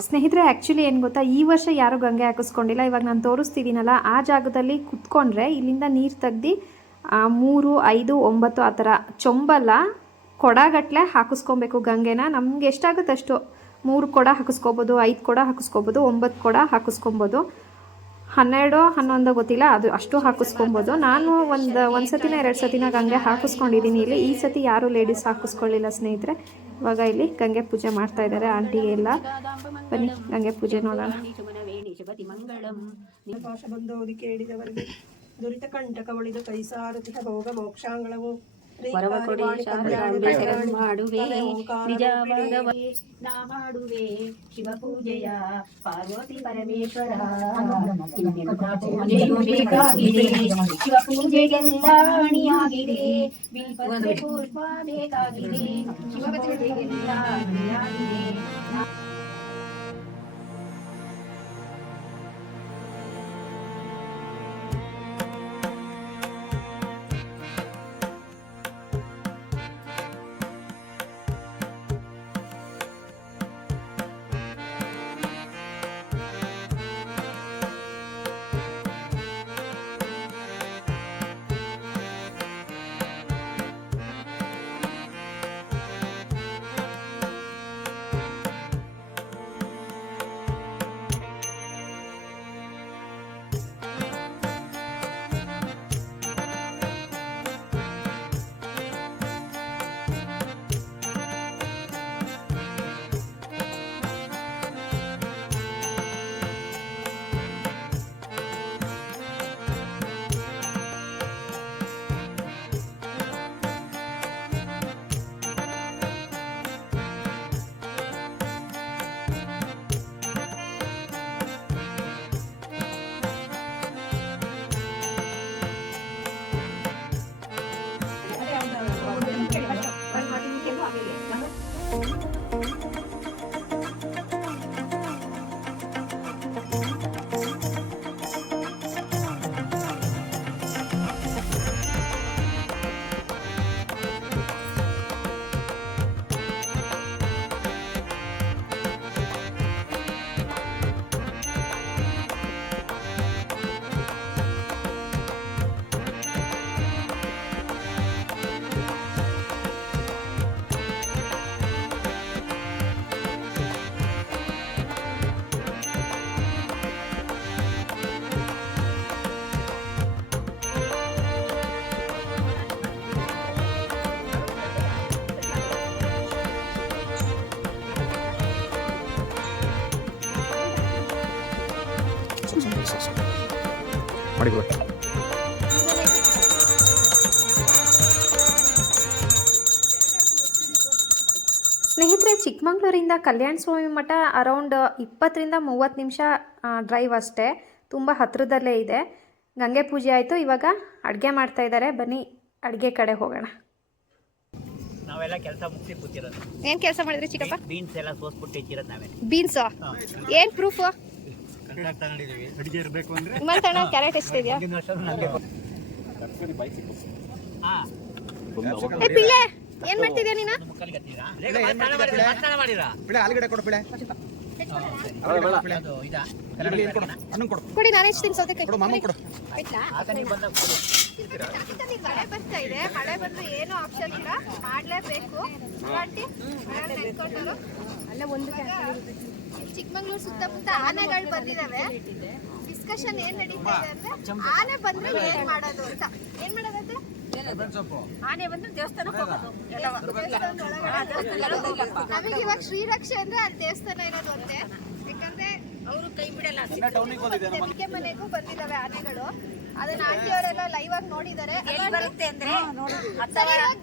ಸ್ನೇಹಿತರೆ, ಆ್ಯಕ್ಚುಲಿ ಏನು ಗೊತ್ತಾ, ಈ ವರ್ಷ ಯಾರೂ ಗಂಗೆ ಹಾಕಿಸ್ಕೊಂಡಿಲ್ಲ. ಇವಾಗ ನಾನು ತೋರಿಸ್ತಿದ್ದೀನಲ್ಲ, ಆ ಜಾಗದಲ್ಲಿ ಕುತ್ಕೊಂಡ್ರೆ ಇಲ್ಲಿಂದ ನೀರು ತೆಗ್ದು 3, 5, 9 ಆ ಥರ ಚೊಂಬಲ್ಲ ಕೊಡಗಟ್ಟಲೆ ಹಾಕಿಸ್ಕೊಬೇಕು ಗಂಗೆನ. ನಮ್ಗೆ ಎಷ್ಟಾಗುತ್ತೆ ಅಷ್ಟು 3 ಕೊಡ ಹಾಕಿಸ್ಕೊಬೋದು, 5 ಕೊಡ ಹಾಕಿಸ್ಕೊಬೋದು, 9 ಕೊಡ ಹಾಕಿಸ್ಕೊಬೋದು, 12, 11 ಗೊತ್ತಿಲ್ಲ, ಅದು ಅಷ್ಟು ಹಾಕಿಸ್ಕೊಬೋದು. ನಾನು ಒಂದು ಸತಿನ 2 ಸತಿನ ಗಂಗೆ ಹಾಕಿಸ್ಕೊಂಡಿದ್ದೀನಿ ಇಲ್ಲಿ. ಈ ಸತಿ ಯಾರೂ ಲೇಡೀಸ್ ಹಾಕಿಸ್ಕೊಳ್ಳಿಲ್ಲ ಸ್ನೇಹಿತರೆ. ಇವಾಗ ಇಲ್ಲಿ ಗಂಗೆ ಪೂಜೆ ಮಾಡ್ತಾ ಇದ್ದಾರೆ ಆಂಟಿ ಎಲ್ಲ. ಬನ್ನಿ ಗಂಗೆ ಪೂಜೆ ನೋಡೋಣ. ಕೇಳಿದವರಿಗೆ ದುರಿತ ಕಂಟಕ ಒಳಿದು ಕೈಸಾರತಿಹ ಭೋಗ ಮೋಕ್ಷಾಂಗಳವು ಮಾಡುವೆ ನಿಜವಾದ ನಾ ಮಾಡುವೆ ಶಿವ ಪೂಜೆಯ ಪಾರ್ವತಿ ಪರಮೇಶ್ವರ. ಶಿವ ಪೂಜೆಗೆಲ್ಲ ಅಣಿಯಾಗಿದೆ, ಪುಷ್ಪ ಬೇಕಾಗಿದೆ, ಶಿವ ಪೂಜೆಗೆಲ್ಲ ಅಣಿಯಾಗಿದೆ. ಮಾಡಿ ಬಿಡು. ಸ್ನೇಹಿತರೆ, ಚಿಕ್ಕಮಂಗ್ಳೂರಿಂದ ಕಲ್ಯಾಣ ಸ್ವಾಮಿ ಮಠ ಅರೌಂಡ್ 20-30 ನಿಮಿಷ ಡ್ರೈವ್ ಅಷ್ಟೇ. ತುಂಬ ಹತ್ತಿರದಲ್ಲೇ ಇದೆ. ಗಂಗೆ ಪೂಜೆ ಆಯಿತು, ಇವಾಗ ಅಡುಗೆ ಮಾಡ್ತಾ ಇದ್ದಾರೆ. ಬನ್ನಿ ಅಡುಗೆ ಕಡೆ ಹೋಗೋಣ. ನಾವೆಲ್ಲ ಕೆಲಸ ಮುಗಿಸಿ ಕೂತಿರೋದು. ಏನು ಕೆಲಸ ಮಾಡಿದ್ರಿ ಚಿಕ್ಕಪ್ಪ? ಬೀನ್ಸ್ ಎಲ್ಲ ಸೋಸ್ಬಿಟ್ಟು ಇಟ್ಟಿರೋದು ನಾವೇ. ಬೀನ್ಸು ಏನು ಪ್ರೂಫು? ಅಡಿಗೆ ಇರಬೇಕು ಅಂದ್ರೆ ನಿಮ್ಮಂತಣ್ಣ ಕ್ಯಾರೆಟ್ ಎಷ್ಟಿದೆಯಾ? ಹಾಂ ಏ ಪಿಳ್ಳೆ, ಏನು ಮಾಡ್ತಿದ್ಯಾ ನೀನು? ಮುಕ್ಕಲಿಗೆ ಹತ್ತಿರಾ ಮಾತನಾಡ ಮಾಡಿರಾ ಬಿಳೆ ಆಲೂಗಡ್ಡೆ ಕೊಡು ಬಿಳೆ. ಅದು ಇದಾ ಅನ್ನ ಕೊಡು ಕೊಡಿ, ನಾನು ಎಷ್ಟು ತಿನ್ ಸೌತೆಕಾಯಿ ಕೊಡು ಮಾಮ ಕೊಡು. ಆತನಿಗೆ ಬಂದಾಗ ಕೊಡು. ಮಳೆ ಬರ್ತಾ ಇದೆ. ಮಳೆ ಬಂದ್ರೆ ಏನು ಆಪ್ಷನ್ ಇಲ್ಲ, ಮಾಡಲೇಬೇಕು. ಅಲ್ಲೇ ಒಂದು ಚಿಕ್ಕಮಂಗ್ಳೂರು ಸುತ್ತಮುತ್ತ ಆನೆಗಳು ಬಂದಿದ್ದಾವೆ. ಡಿಸ್ಕಷನ್ ಏನ್ ನಡೀತಾ ಇದೆ ಅಂದ್ರೆ, ಆನೆ ಬಂದ್ರೆ ಏನ್ ಮಾಡೋದು ಅಂತ. ಏನ್ ಮಾಡೋದಂತೆ? ಆನೆ ಬಂದ್ರೆ ದೇವಸ್ಥಾನಕ್ಕೆ ಹೋಗೋದು. ನಮಗೆ ಇವಾಗ ಶ್ರೀರಕ್ಷೆ ಅಂದ್ರೆ ಅಲ್ಲಿ ದೇವಸ್ಥಾನ ಇರೋದು ಅಂತೆ. ಯಾಕಂದ್ರೆ ಅವರು ಕೈ ಬಿಡಲ್ಲ. ನಂಬಿಕೆ ಮನೆಗೂ ಬಂದಿದ್ದಾವೆ ಆನೆಗಳು. ಅದನ್ನ ಆಂಟಿ ಅವರೆಲ್ಲ ಲೈವ್ ಆಗಿ ನೋಡಿದ್ದಾರೆ. ಎಲ್ಲಿ ಬರುತ್ತೆ ಅಂದ್ರೆ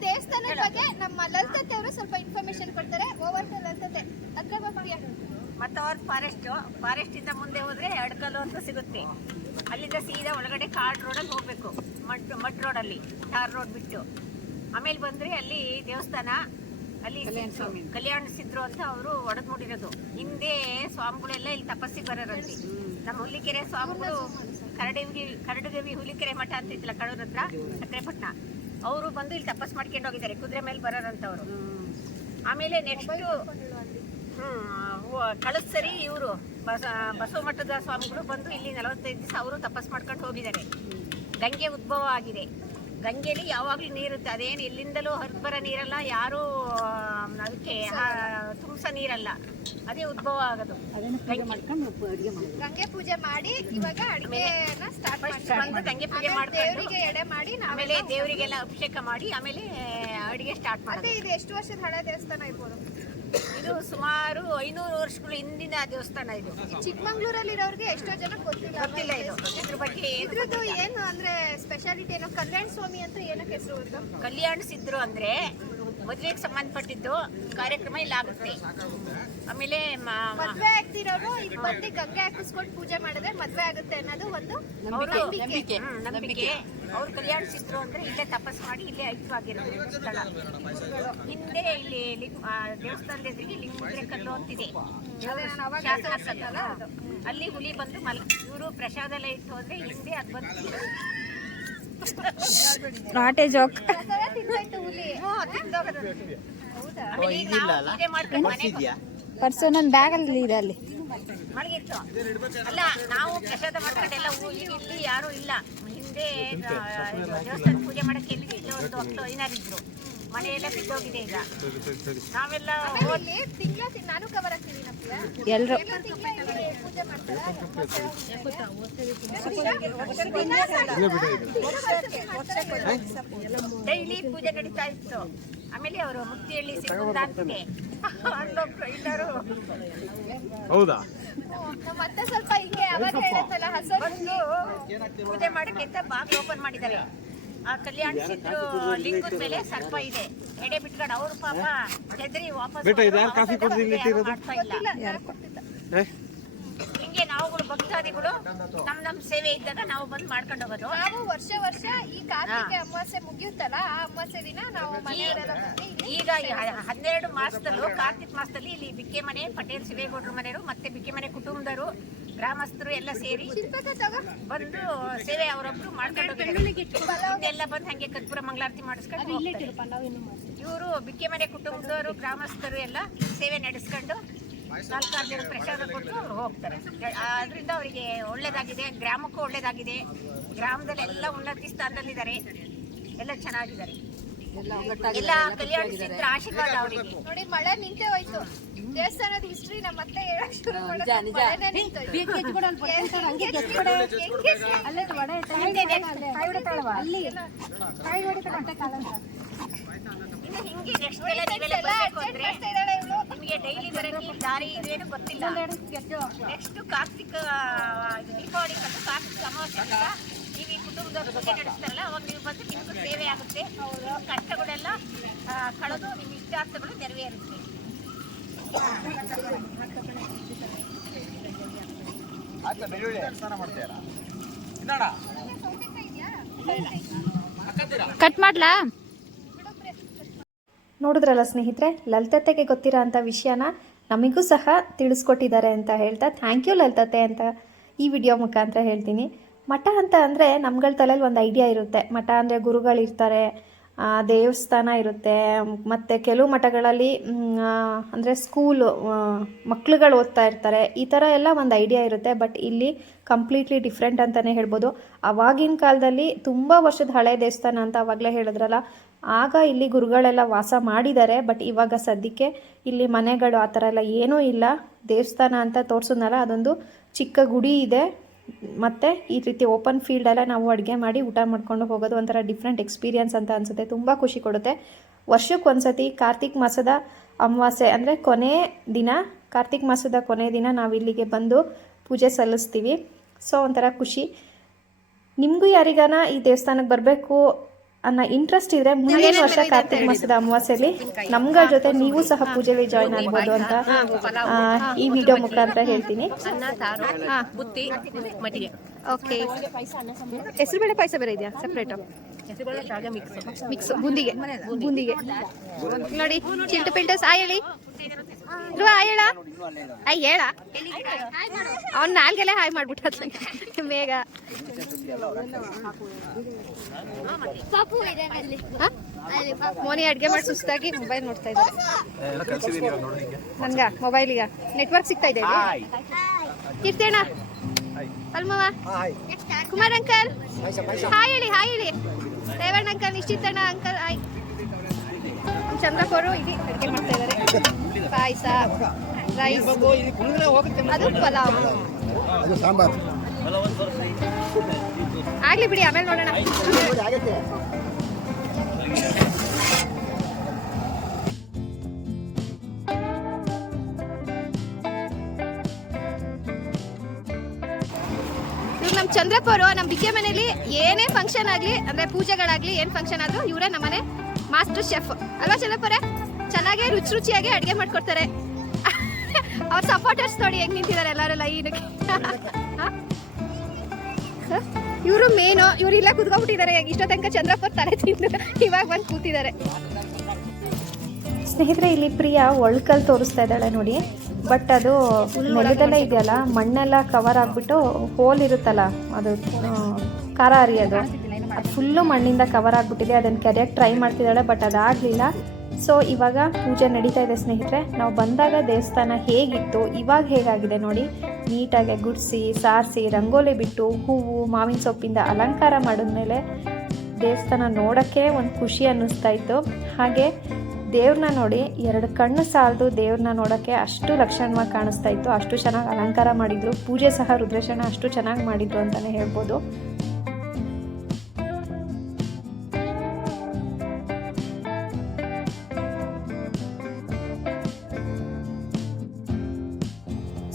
ದೇವಸ್ಥಾನದ ಬಗ್ಗೆ ನಮ್ಮ ಲಲಿತತೆ ಅವರು ಸ್ವಲ್ಪ ಇನ್ಫಾರ್ಮೇಶನ್ ಕೊಡ್ತಾರೆ. ಓವರ್ ಟು ಲಲಿತತೆ ಅದ್ರ ಬಗ್ಗೆ. ಮತ್ತೆ ಅವ್ರ ಫಾರೆಸ್ಟ್ ಇಂದ ಮುಂದೆ ಹೋದ್ರೆ ಅಡ್ಕಲ್ಲು ಅಂತ ಸಿಗುತ್ತೆ. ಅಲ್ಲಿಂದ ಸೀದಾ ಒಳಗಡೆ ಕಾರ್ಡ್ ರೋಡಲ್ಲಿ ಹೋಗ್ಬೇಕು. ಮಡ್ ರೋಡಲ್ಲಿ ಟಾರ್ ರೋಡ್ ಬಿಟ್ಟು ಆಮೇಲೆ ಬಂದ್ರೆ ಅಲ್ಲಿ ದೇವಸ್ಥಾನ, ಅಲ್ಲಿ ಕಲ್ಯಾಣ ಸಿದ್ರು ಅಂತ ಅವರು ಒಡೆದು ನೋಡಿರೋದು. ಹಿಂದೆ ಸ್ವಾಮಿಗಳೆಲ್ಲ ಇಲ್ಲಿ ತಪಸ್ಸಿಗೆ ಬರೋರಂತೆ. ನಮ್ಮ ಹುಲಿಕೆರೆ ಸ್ವಾಮಿಗಳು ಕರಡಗವಿ ಹುಲಿಕೆರೆ ಮಠ ಅಂತ ಇತ್ತಲ್ಲ ಕಡೂರ್ ಹತ್ರ ಸಕ್ರೆಪಟ್ಟಣ, ಅವರು ಬಂದು ಇಲ್ಲಿ ತಪಸ್ ಮಾಡ್ಕೊಂಡು ಹೋಗಿದ್ದಾರೆ. ಕುದುರೆ ಮೇಲೆ ಬರೋರಂತವ್ರು. ಆಮೇಲೆ ನೆಕ್ಸ್ಟ್ ಕಳೆದ ಸರಿ ಇವರು ಬಸವ ಮಠದ ಸ್ವಾಮಿಗಳು ಬಂದು ಇಲ್ಲಿ 45 ದಿವಸ ಅವರು ತಪಸ್ ಮಾಡ್ಕೊಂಡು ಹೋಗಿದ್ದಾರೆ. ಗಂಗೆ ಉದ್ಭವ ಆಗಿದೆ. ಗಂಗೆಲಿ ಯಾವಾಗಲೂ ನೀರುತ್ತೆ. ಅದೇನು ಎಲ್ಲಿಂದಲೂ ಹರಿದು ಬರೋ ನೀರಲ್ಲ, ಯಾರೂ ಅದಕ್ಕೆ ತುಂಬಿಸ ನೀರಲ್ಲ, ಅದೇ ಉದ್ಭವ ಆಗೋದು. ಗಂಗೆ ಪೂಜೆ ಮಾಡಿ ಇವಾಗ ಅಡುಗೆನ ಸ್ಟಾರ್ಟ್ ಬಂದು ಗಂಗೆ ಪೂಜೆ ಮಾಡ್ಕೊಂಡು ಎಡೆ ಮಾಡಿ ಆಮೇಲೆ ದೇವರಿಗೆಲ್ಲ ಅಭಿಷೇಕ ಮಾಡಿ ಆಮೇಲೆ ಅಡುಗೆ ಸ್ಟಾರ್ಟ್ ಮಾಡೋದು. ಇದು ಎಷ್ಟು ವರ್ಷದ ಹಳೆ ದೇವಸ್ಥಾನ ಇರ್ಬೋದು? ಇದು ಸುಮಾರು 500 ವರ್ಷಗಳ ಹಿಂದಿನ ದೇವಸ್ಥಾನ. ಇದು ಚಿಕ್ಕಮಂಗ್ಳೂರಲ್ಲಿ ಇರೋರಿಗೆ ಎಷ್ಟೋ ಜನ ಗೊತ್ತಿಲ್ಲ ಇದು. ಇದ್ರ ಬಗ್ಗೆ ಇದ್ರದ್ದು ಏನು ಅಂದ್ರೆ ಸ್ಪೆಷಾಲಿಟಿ ಏನೋ? ಕಲ್ಯಾಣ ಸ್ವಾಮಿ ಅಂತ ಏನಕ್ಕೆ ಹೆಸರು ಗೊತ್ತು? ಕಲ್ಯಾಣ ಸಿದ್ರು ಅಂದ್ರೆ ಮದುವೆಗೆ ಸಂಬಂಧಪಟ್ಟಿದ್ದು ಕಾರ್ಯಕ್ರಮ ಇಲ್ಲಿ ಆಗುತ್ತೆ. ಆಮೇಲೆ ಮದ್ವೆ ಆಗ್ತಿರೋರು ಇಲ್ಲಿ ಬಂದು ಗಂಗೆ ಹಾಕಿಸ್ಕೊಂಡು ಪೂಜೆ ಮಾಡಿದ್ರೆ ಮದ್ವೆ ಆಗುತ್ತೆ ಅನ್ನೋದು ಒಂದು ನಂಬಿಕೆ. ಅವ್ರು ಕಲ್ಯಾಣ ಸಿದ್ರು ಅಂದ್ರೆ ಇಲ್ಲೇ ತಪಸ್ ಮಾಡಿ ಇಲ್ಲೇ ಐಕ್ಯವಾಗಿರೋದು ಸ್ಥಳ. ಹಿಂದೆ ಇಲ್ಲಿ ದೇವಸ್ಥಾನದ ಎದುರಿಗೆ ಲಿಂಗುದ್ರೆ ಕಲ್ಲು ಅಂತಿದೆ, ಶಾಸನ ಕಲ್ಲು. ಅಲ್ಲಿ ಹುಲಿ ಬಂದು ಇವರು ಪ್ರಸಾದ ಎಲ್ಲ ಇತ್ತು ಅಂದ್ರೆ ಹಿಂದೆ ಅದು ಬಂದು ನಾಟ್ ಎ ಜೋಕ್. ಪರ್ಸು ನನ್ನ ಬ್ಯಾಗಲ್ಲಿ ಇದೆ, ಅಲ್ಲಿ ಮಳಗಿತ್ತು. ಅಲ್ಲ, ನಾವು ಪ್ರಸಾದ ಮಾಡ್ಕೊಂಡೆಲ್ಲ ಇಲ್ಲಿ ಯಾರು ಇಲ್ಲ. ಹಿಂದೆ ದೇವಸ್ಥಾನ ಪೂಜೆ ಮಾಡಕ್ಕೆ ಇಲ್ಲಿ ಒಂದು 10 ಇದ್ರು. ಮನೆಯೆಲ್ಲ ಬಿದ್ದೋಗಿದೆ ಈಗ. ನಾವೆಲ್ಲ ನಾನು ಕವರ್ ಆಗ್ತೀನಿ ಎಲ್ಲರೂ ಪೂಜೆ ಮಾಡ್ತಾರೆ. ಡೈಲಿ ಪೂಜೆ ನಡೀತಾ ಇತ್ತು. ಆಮೇಲೆ ಅವರು ಮುಕ್ತಿಹಳ್ಳಿ ಸಿಗುಂದ ಅಂತಿದೆ, ಅಲ್ಲೊಬ್ರು ಎಲ್ಲರೂ ಹೌದಾ? ಮತ್ತೆ ಸ್ವಲ್ಪ ಹಿಂಗೆ ಅವಾಗ ಹೇಳುತ್ತಲ್ಲ ಹಸು ಪೂಜೆ ಮಾಡಕ್ಕೆ ಅಂತ ಬಾಗಿಲು ಓಪನ್ ಮಾಡಿದ್ದಾರೆ. ಆ ಕಲ್ಯಾಣ ಸಿದ್ರು ಲಿಂಗದ ಮೇಲೆ ಸರ್ಪ ಇದೆ. ಎಡೆ ಬಿಟ್ಕೊಂಡು ಅವರು ಪಾಪ ಹೆದರಿ ವಾಪಸ್ ಮಾಡ್ತಾ ಇಲ್ಲ. ಹಿಂಗೆ ನಾವುಗಳು ಭಕ್ತಾದಿಗಳು ನಮ್ ಸೇವೆ ಇದ್ದಾಗ ನಾವು ಬಂದು ಮಾಡ್ಕೊಂಡು ಹೋಗೋದು. ನಾವು ವರ್ಷ ಈ ಕಾರ್ತಿಕೆ ಅಮಾವಾಸ್ಯೆ ಮುಗಿಯುತ್ತಲ್ಲ, ಆ ಅಮಾವಾಸ್ಯೆ ದಿನ ನಾವು ಮನೆಯವರೆಲ್ಲ ಈಗ 12 ಮಾಸದಲ್ಲೂ ಕಾರ್ತಿಕ್ ಮಾಸದಲ್ಲಿ ಇಲ್ಲಿ ಬಿಕ್ಕೆ ಮನೆ ಪಟೇಲ್ ಶಿವೇಗೌಡರ ಮನೆಯವರು ಮತ್ತೆ ಬಿಕ್ಕೆ ಮನೆ ಕುಟುಂಬದವರು ಗ್ರಾಮಸ್ಥರು ಎಲ್ಲ ಸೇರಿ ಬಂದು ಸೇವೆ ಅವರೊಬ್ರು ಮಾಡ್ಕೊಂಡು ಎಲ್ಲ ಬಂದು ಹಂಗೆ ಕರ್ಪೂರ ಮಂಗಳಾರತಿ ಮಾಡಿಸ್ಕೊಂಡು ಇವರು ಬಿಕ್ಕೆ ಮನೆ ಕುಟುಂಬದವರು ಗ್ರಾಮಸ್ಥರು ಎಲ್ಲ ಸೇವೆ ನಡೆಸ್ಕೊಂಡು 4-6 ಜನ ಪ್ರಸಾದ ಕೊಟ್ಟು ಅವ್ರು ಹೋಗ್ತಾರೆ. ಅದರಿಂದ ಅವರಿಗೆ ಒಳ್ಳೇದಾಗಿದೆ, ಗ್ರಾಮಕ್ಕೂ ಒಳ್ಳೇದಾಗಿದೆ. ಗ್ರಾಮದಲ್ಲಿ ಎಲ್ಲ ಉನ್ನತಿ ಸ್ಥಾನದಲ್ಲಿದ್ದಾರೆ, ಎಲ್ಲ ಚೆನ್ನಾಗಿದ್ದಾರೆ. ಎಲ್ಲ ಕಲ್ಯಾಣ ಸಿದ್ರ ಆಶೀರ್ವಾದ ಅವರಿಗೆ. ನೋಡಿ, ಮಳೆ ನಿಂತೇ ಹೋಯ್ತು. ದೇವಸ್ಥಾನದ ಹಿಸ್ಟ್ರಿ ನಮ್ಮ ಮತ್ತೆ ಹೇಳಕ್ ಶುರು ಹಿಂಗೆ ನೆಕ್ಸ್ಟ್ ಎಲ್ಲ ನೀವೆಲ್ಲ ಬರ್ಬೇಕು ಅಂದ್ರೆ ನಮಗೆ ಡೈಲಿ ಬರೋಕ್ಕೆ ದಾರಿ ಇದೇನು ಗೊತ್ತಿಲ್ಲ. ನೆಕ್ಸ್ಟ್ ಕಾರ್ತಿಕ ದೀಪಾವಳಿ ಕಂಡು ಕಾರ್ತಿಕ ಅಮಾವಾಸ್ಯೆ ದಿವಸ ನೀವು ಈ ಕುಟುಂಬದವ್ರು ಪೂಜೆ ನಡೆಸ್ತಾರಲ್ಲ, ಅವಾಗ ನೀವು ಬಂದು ನಿಮಗೂ ಸೇವೆ ಆಗುತ್ತೆ. ಕಷ್ಟಗಳೆಲ್ಲ ಕಳೆದು ನಿಮ್ಮ ಇಷ್ಟಾರ್ಥಗಳು ನೆರವೇರುತ್ತೆ. ಕಟ್ ಮಾಡ್ಲಾ? ನೋಡಿದ್ರಲ್ಲ ಸ್ನೇಹಿತರೆ, ಲಲಿತತೆಗೆ ಗೊತ್ತಿರೋ ಅಂಥ ವಿಷಯನ ನಮಗೂ ಸಹ ತಿಳಿಸ್ಕೊಟ್ಟಿದ್ದಾರೆ ಅಂತ ಹೇಳ್ತಾ ಥ್ಯಾಂಕ್ ಯು ಲಲಿತತೆ ಅಂತ ಈ ವಿಡಿಯೋ ಮುಖಾಂತರ ಹೇಳ್ತೀನಿ. ಮಠ ಅಂತ ಅಂದರೆ ನಮ್ಗಳ ತಲೆಯಲ್ಲಿ ಒಂದು ಐಡಿಯಾ ಇರುತ್ತೆ. ಮಠ ಅಂದರೆ ಗುರುಗಳಿರ್ತಾರೆ, ದೇವಸ್ಥಾನ ಇರುತ್ತೆ, ಮತ್ತು ಕೆಲವು ಮಠಗಳಲ್ಲಿ ಅಂದರೆ ಸ್ಕೂಲು ಮಕ್ಳುಗಳು ಓದ್ತಾ ಇರ್ತಾರೆ, ಈ ಥರ ಎಲ್ಲ ಒಂದು ಐಡಿಯಾ ಇರುತ್ತೆ. ಬಟ್ ಇಲ್ಲಿ ಕಂಪ್ಲೀಟ್ಲಿ ಡಿಫ್ರೆಂಟ್ ಅಂತಲೇ ಹೇಳ್ಬೋದು. ಆವಾಗಿನ ಕಾಲದಲ್ಲಿ ತುಂಬ ವರ್ಷದ ಹಳೆ ದೇವಸ್ಥಾನ ಅಂತ ಆವಾಗಲೇ ಹೇಳಿದ್ರಲ್ಲ, ಆಗ ಇಲ್ಲಿ ಗುರುಗಳೆಲ್ಲ ವಾಸ ಮಾಡಿದ್ದಾರೆ. ಬಟ್ ಇವಾಗ ಸದ್ಯಕ್ಕೆ ಇಲ್ಲಿ ಮನೆಗಳು ಆ ಥರ ಎಲ್ಲ ಏನೂ ಇಲ್ಲ. ದೇವಸ್ಥಾನ ಅಂತ ತೋರಿಸೋದಲ್ಲ, ಅದೊಂದು ಚಿಕ್ಕ ಗುಡಿ ಇದೆ. ಮತ್ತು ಈ ರೀತಿ ಓಪನ್ ಫೀಲ್ಡೆಲ್ಲ ನಾವು ಅಡುಗೆ ಮಾಡಿ ಊಟ ಮಾಡ್ಕೊಂಡು ಹೋಗೋದು ಒಂಥರ ಡಿಫ್ರೆಂಟ್ ಎಕ್ಸ್ಪೀರಿಯನ್ಸ್ ಅಂತ ಅನಿಸುತ್ತೆ. ತುಂಬ ಖುಷಿ ಕೊಡುತ್ತೆ. ವರ್ಷಕ್ಕೊಂದ್ಸತಿ ಕಾರ್ತಿಕ್ ಮಾಸದ ಅಮಾವಾಸ್ಯೆ ಅಂದರೆ ಕೊನೆ ದಿನ, ಕಾರ್ತಿಕ್ ಮಾಸದ ಕೊನೆ ದಿನ ನಾವು ಇಲ್ಲಿಗೆ ಬಂದು ಪೂಜೆ ಸಲ್ಲಿಸ್ತೀವಿ. ಸೊ ಒಂಥರ ಖುಷಿ. ನಿಮಗೂ ಯಾರಿಗಾನ ಈ ದೇವಸ್ಥಾನಕ್ಕೆ ಬರಬೇಕು ಅನ್ನೋ ಇಂಟ್ರೆಸ್ಟ್ ಇದ್ರೆ ಮುಂದಿನ ವರ್ಷ ಕಾರ್ತಿಕ್ ಮಾಸದ ಅಮಾವಾಸ್ಯೆಯಲ್ಲಿ ನಮ್ಗಳ ಜೊತೆ ನೀವು ಸಹ ಪೂಜೆಗೆ ಜಾಯ್ನ್ ಆಗ್ಬೋದು ಅಂತ ಈ ವಿಡಿಯೋ ಮುಖಾಂತರ ಹೇಳ್ತೀನಿ. ಓಕೆ. ಹೆಸರುಬೇಳೆ ಪಾಯಸ ಬೇರೆ ಇದೆಯಾ ಸಪ್ರೇಟು? ಮಿಕ್ಸ್ ಬೂಂದಿಗೆ ನೋಡಿ. ಚಿಲ್ಟು ಪಿಲ್ಟಸ್ ಆ ಹೇಳಿ ಧ್ರುವ, ಆ ಹೇಳ, ಅಯ್ಯ ಹೇಳ. ಅವ್ನು ನಾಲ್ಗೆಲ್ಲ ಹಾಯ್ ಮಾಡ್ಬಿಟ್ಟ ಬೇಗ. ಮೋನಿ ಅಡ್ಗೆ ಮಾಡಿ ಸುಸ್ತಾಗಿ ಮೊಬೈಲ್ ನೋಡ್ತಾ ಇದ್ದಾರೆ. ನನ್ಗ ಮೊಬೈಲಿಗ ನೆಟ್ವರ್ಕ್ ಸಿಗ್ತಾ ಇದೆ. ಕೀರ್ತೇಣ, ಅಲ್ಮವ, ಕುಮಾರ್ ಅಂಕಲ್ ಹಾಯ್ ಹೇಳಿ, ಹಾಯ್ ಹೇಳಿ. ರೇವಣ್ಣ ಅಂಕಲ್, ನಿಶ್ಚಿತಣ್ಣ ಅಂಕಲ್, ಹಾಯ್. ಚಂದ್ರಪ್ಪರು ಇಲ್ಲಿ ಅಡುಗೆ ಮಾಡ್ತಾ ಇದ್ದಾರೆ. ಪಾಯಸ, ರೈಸ್, ಅದು ಪಲಾವ್, ಆಗ್ಲಿ ಬಿಡಿ, ಆಮೇಲೆ ನೋಡೋಣ. ನಮ್ಮ ಚಂದ್ರಪ್ಪ ಅವರು ನಮ್ಮ ಬಿಕೆ ಮನೆಯಲ್ಲಿ ಏನೇ ಫಂಕ್ಷನ್ ಆಗಲಿ, ಅಂದರೆ ಪೂಜೆಗಳಾಗಲಿ, ಏನು ಫಂಕ್ಷನ್ ಆದರೂ ಇವರೇ ನಮ್ಮನೆ ಮಾಸ್ಟರ್ ಶೆಫ್ ಅಲ್ವಾ ಚಂದ್ರಪ್ಪರೇ? ಚೆನ್ನಾಗೇ ರುಚಿಯಾಗಿ ಅಡುಗೆ ಮಾಡ್ಕೊಡ್ತಾರೆ. ಅವ್ರ ಸಪೋರ್ಟರ್ಸ್ ನೋಡಿ ಹೆಂಗೆ ನಿಂತಿದ್ದಾರೆ ಎಲ್ಲರೂ ಲೈನಕ್ಕೆ. ಇವರು ಮೇನು, ಇವ್ರು ಇಲ್ಲ ಕುತ್ಕೊಂಡ್ಬಿಟ್ಟಿದ್ದಾರೆ. ಇಷ್ಟೋ ತನಕ ಚಂದ್ರಪ್ಪ ತಲೆ ತಿಂದು ಇವಾಗ ಬಂದು ಕೂತಿದ್ದಾರೆ. ಸ್ನೇಹಿತರೆ, ಇಲ್ಲಿ ಪ್ರಿಯಾ ಒಳ್ಕಲ್ ತೋರಿಸ್ತಾ ಇದ್ದಾಳೆ ನೋಡಿ. ಬಟ್ ಅದು ನೆಲದಲ್ಲೇ ಇದೆಯಲ್ಲ, ಮಣ್ಣೆಲ್ಲ ಕವರ್ ಆಗಿಬಿಟ್ಟು ಹೋಲ್ ಇರುತ್ತಲ್ಲ, ಅದು ಖಾರ ಅರಿಯೋದು, ಅದು ಫುಲ್ಲು ಮಣ್ಣಿಂದ ಕವರ್ ಆಗಿಬಿಟ್ಟಿದೆ. ಅದನ್ನು ಕೆರೆಯೋಕ್ಕೆ ಟ್ರೈ ಮಾಡ್ತಿದ್ದಾಳೆ, ಬಟ್ ಅದಾಗಲಿಲ್ಲ. ಸೊ ಇವಾಗ ಪೂಜೆ ನಡೀತಾ ಇದೆ ಸ್ನೇಹಿತರೆ. ನಾವು ಬಂದಾಗ ದೇವಸ್ಥಾನ ಹೇಗಿತ್ತು, ಇವಾಗ ಹೇಗಾಗಿದೆ ನೋಡಿ. ನೀಟಾಗಿ ಗುಡಿಸಿ, ಸಾರಿಸಿ, ರಂಗೋಲಿ ಬಿಟ್ಟು, ಹೂವು, ಮಾವಿನ ಸೊಪ್ಪಿಂದ ಅಲಂಕಾರ ಮಾಡಿದ್ಮೇಲೆ ದೇವಸ್ಥಾನ ನೋಡೋಕ್ಕೆ ಒಂದು ಖುಷಿ ಅನ್ನಿಸ್ತಾ ಇತ್ತು. ಹಾಗೆ ದೇವ್ರನ್ನ ನೋಡಿ 2 ಕಣ್ಣು ಸಾಲದು ದೇವ್ರನ್ನ ನೋಡೋಕ್ಕೆ ಅಷ್ಟು ಲಕ್ಷಣವಾಗಿ ಕಾಣಿಸ್ತಾ ಇತ್ತು. ಅಷ್ಟು ಚೆನ್ನಾಗಿ ಅಲಂಕಾರ ಮಾಡಿದ್ರು. ಪೂಜೆ ಸಹ ರುದ್ರೇಶಣ್ಣ ಅಷ್ಟು ಚೆನ್ನಾಗಿ ಮಾಡಿದ್ರು ಅಂತಲೇ ಹೇಳ್ಬೋದು.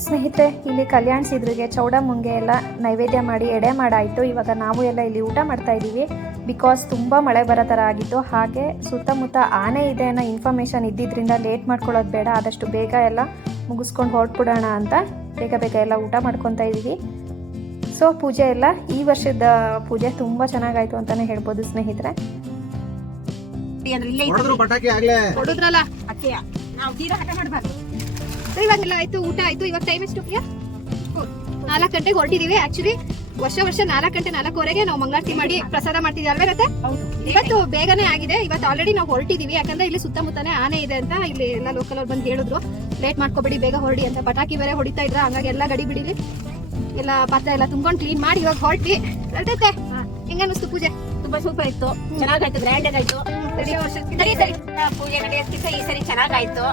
ಸ್ನೇಹಿತರೆ, ಇಲ್ಲಿ ಕಲ್ಯಾಣಿಸಿದ್ರಿಗೆ ಚೌಡಮ್ಮಂಗೆ ಎಲ್ಲ ನೈವೇದ್ಯ ಮಾಡಿ ಎಡೆ ಮಾಡಾಯಿತು. ಇವಾಗ ನಾವು ಎಲ್ಲ ಇಲ್ಲಿ ಊಟ ಮಾಡ್ತಾ ಇದ್ದೀವಿ. ಬಿಕಾಸ್ ತುಂಬ ಮಳೆ ಬರೋ ಥರ ಆಗಿತ್ತು. ಹಾಗೆ ಸುತ್ತಮುತ್ತ ಆನೆ ಇದೆ ಅನ್ನೋ ಇನ್ಫಾರ್ಮೇಷನ್ ಇದ್ದಿದ್ದರಿಂದ ಲೇಟ್ ಮಾಡ್ಕೊಳ್ಳೋದು ಬೇಡ, ಆದಷ್ಟು ಬೇಗ ಎಲ್ಲ ಮುಗಿಸ್ಕೊಂಡು ಹೊರಟ್ಬಿಡೋಣ ಅಂತ ಬೇಗ ಎಲ್ಲ ಊಟ ಮಾಡ್ಕೊತಾ ಇದ್ದೀವಿ. ಸೊ ಪೂಜೆ ಎಲ್ಲ ಈ ವರ್ಷದ ಪೂಜೆ ತುಂಬ ಚೆನ್ನಾಗಾಯಿತು ಅಂತಲೇ ಹೇಳ್ಬೋದು ಸ್ನೇಹಿತರೆ. ನೋಡಿದ್ರಲ್ಲ, ನಾವು ತೀರಾ ಹಠ ಮಾಡಬಾರ್ದು. ಇವಾಗೆಲ್ಲ ಆಯ್ತು, ಊಟ ಆಯ್ತು. ಇವಾಗ ಟೈಮ್ ಎಷ್ಟು? 4 ಗಂಟೆಗೆ ಹೊರಟಿದೀವಿ. ಆಕ್ಚುಲಿ ವರ್ಷ 4 ಗಂಟೆ 4:15ಗೆ ನಾವು ಮಂಗಳಾರತಿ ಮಾಡಿ ಪ್ರಸಾದ ಮಾಡ್ತಿದ್ವಿ ಅಲ್ವೇ ರತೆ? ಇವತ್ತು ಬೇಗನೆ ಆಗಿದೆ. ಇವತ್ತು ಆಲ್ರೆಡಿ ನಾವು ಹೊರಟಿದೀವಿ. ಯಾಕಂದ್ರೆ ಇಲ್ಲಿ ಸುತ್ತಮುತ್ತನೇ ಆನೆ ಇದೆ ಅಂತ ಇಲ್ಲಿ ಎಲ್ಲ ಲೋಕಲ್ ಅವ್ರು ಬಂದು ಹೇಳಿದ್ರು, ಲೇಟ್ ಮಾಡ್ಕೋಬೇಡಿ, ಬೇಗ ಹೊರಡಿ ಅಂತ. ಪಟಾಕಿ ಬೇರೆ ಹೊಡಿತಾ ಇದ್ರ, ಹಂಗಾಗಿ ಎಲ್ಲ ಗಡಿ ಬಿಡಿಲಿ ಎಲ್ಲ ಪಾತ್ರೆ ಎಲ್ಲ ತುಂಬ್ಕೊಂಡು ಕ್ಲೀನ್ ಮಾಡಿ ಇವಾಗ ಹೊರಟಿ. ಅಲ್ತೈತೆ ಹೆಂಗ ಅನಿಸ್ತು ಪೂಜೆ? ತುಂಬಾ ಸೂಪರ್ ಇತ್ತು, ಚೆನ್ನಾಗಾಯ್ತು, ಗ್ರ್ಯಾಂಡ್ ಆಗಾಯ್ತು. ಪೂಜೆ ನಡೆಯೋದಕ್ಕಿಂತ ಈ ಸರಿ ಚೆನ್ನಾಗಾಯ್ತು.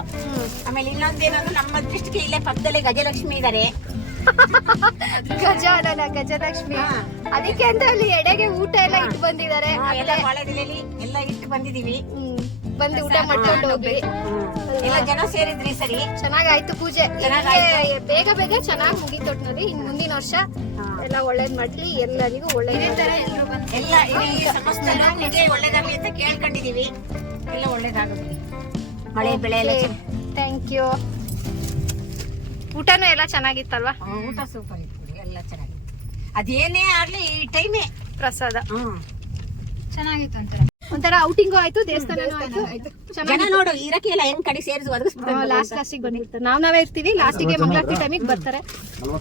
ಆಮೇಲೆ ಇನ್ನೊಂದೇನಂದ್ರೆ ನಮ್ಮ ದೃಷ್ಟಿಗೆ ಇಲ್ಲೇ ಪಕ್ಕದಲ್ಲೇ ಗಜಲಕ್ಷ್ಮಿ ಇದಾರೆ. ಗಜಲಕ್ಷ್ಮಿ, ಅದಕ್ಕೆ ಅಂತ ಅಲ್ಲಿ ಎಡೆಗೆ ಊಟ ಎಲ್ಲ ಇಟ್ಟು ಬಂದಿದ್ದಾರೆ. ಎಲ್ಲ ಬಾಳೆದೆಲೆಯಲ್ಲಿ ಎಲ್ಲ ಇಟ್ಟು ಬಂದಿದೀವಿ. ಬಂದು ಊಟ ಮಾಡ್ಕೊಂಡು ಹೋಗ್ಲಿ. ಎಲ್ಲ ಜನ ಸೇರಿದ್ರಿ ಸರಿ. ಚೆನ್ನಾಗಾಯ್ತು ಪೂಜೆ. ಚೆನ್ನಾಗಾಯ್ತು. ಹೀಗೆ ಬೇಗ ಬೇಗ ಚೆನ್ನಾಗಿ ಮುಗೀತು ಒಟ್ನಲ್ಲಿ. ಇನ್ ಮುಂದಿನ ವರ್ಷ ಎಲ್ಲ ಒಳ್ಳೇದ್ ಮಾಡ್ಲಿ, ಎಲ್ಲರಿಗೂ ಒಳ್ಳೇದ್. ಎಲ್ಲ ಇಡೀ ಸಮಸ್ತರು ನಿಜ ಒಳ್ಳೇದಾಗ್ಲಿ ಅಂತ ಕೇಳ್ಕೊಂಡಿದೀವಿ. ಎಲ್ಲ ಒಳ್ಳೇದಾಗುತ್ತೆ. ಮಳೆ ಬೆಳೆ ಎಲ್ಲ ಥ್ಯಾಂಕ್ ಯು. ಊಟನೂ ಎಲ್ಲ ಚೆನ್ನಾಗಿತ್ತಲ್ವಾ? ಊಟ ಸೂಪರ್ ಇತ್ತು ಬಿಡಿ, ಎಲ್ಲ ಚೆನ್ನಾಗಿತ್ತು. ಅದೇನೇ ಆಗ್ಲಿ ಈ ಟೈಮೇ ಪ್ರಸಾದ ಚೆನ್ನಾಗಿತ್ತು. ಒಂಥರ ಔಟಿಂಗು ಆಯ್ತು, ದೇವಸ್ಥಾನನೂ ಆಯ್ತು. ಜನ ನೋಡು ಇರಕ್ಕೆ ಎಲ್ಲ ಹೆಂಗ್ ಕಡೆ ಸೇರಿಸಿ ಒದಗಿಸ್ಬಿಟ್ಟು ಲಾಸ್ಟಿಗೆ ಬಂದಿರ್ತಾರೆ. ನಾವೇ ಇರ್ತೀವಿ, ಲಾಸ್ಟಿಗೆ ಮಂಗಳಾರತಿ ಟೈಮಿಗೆ ಬರ್ತಾರೆ.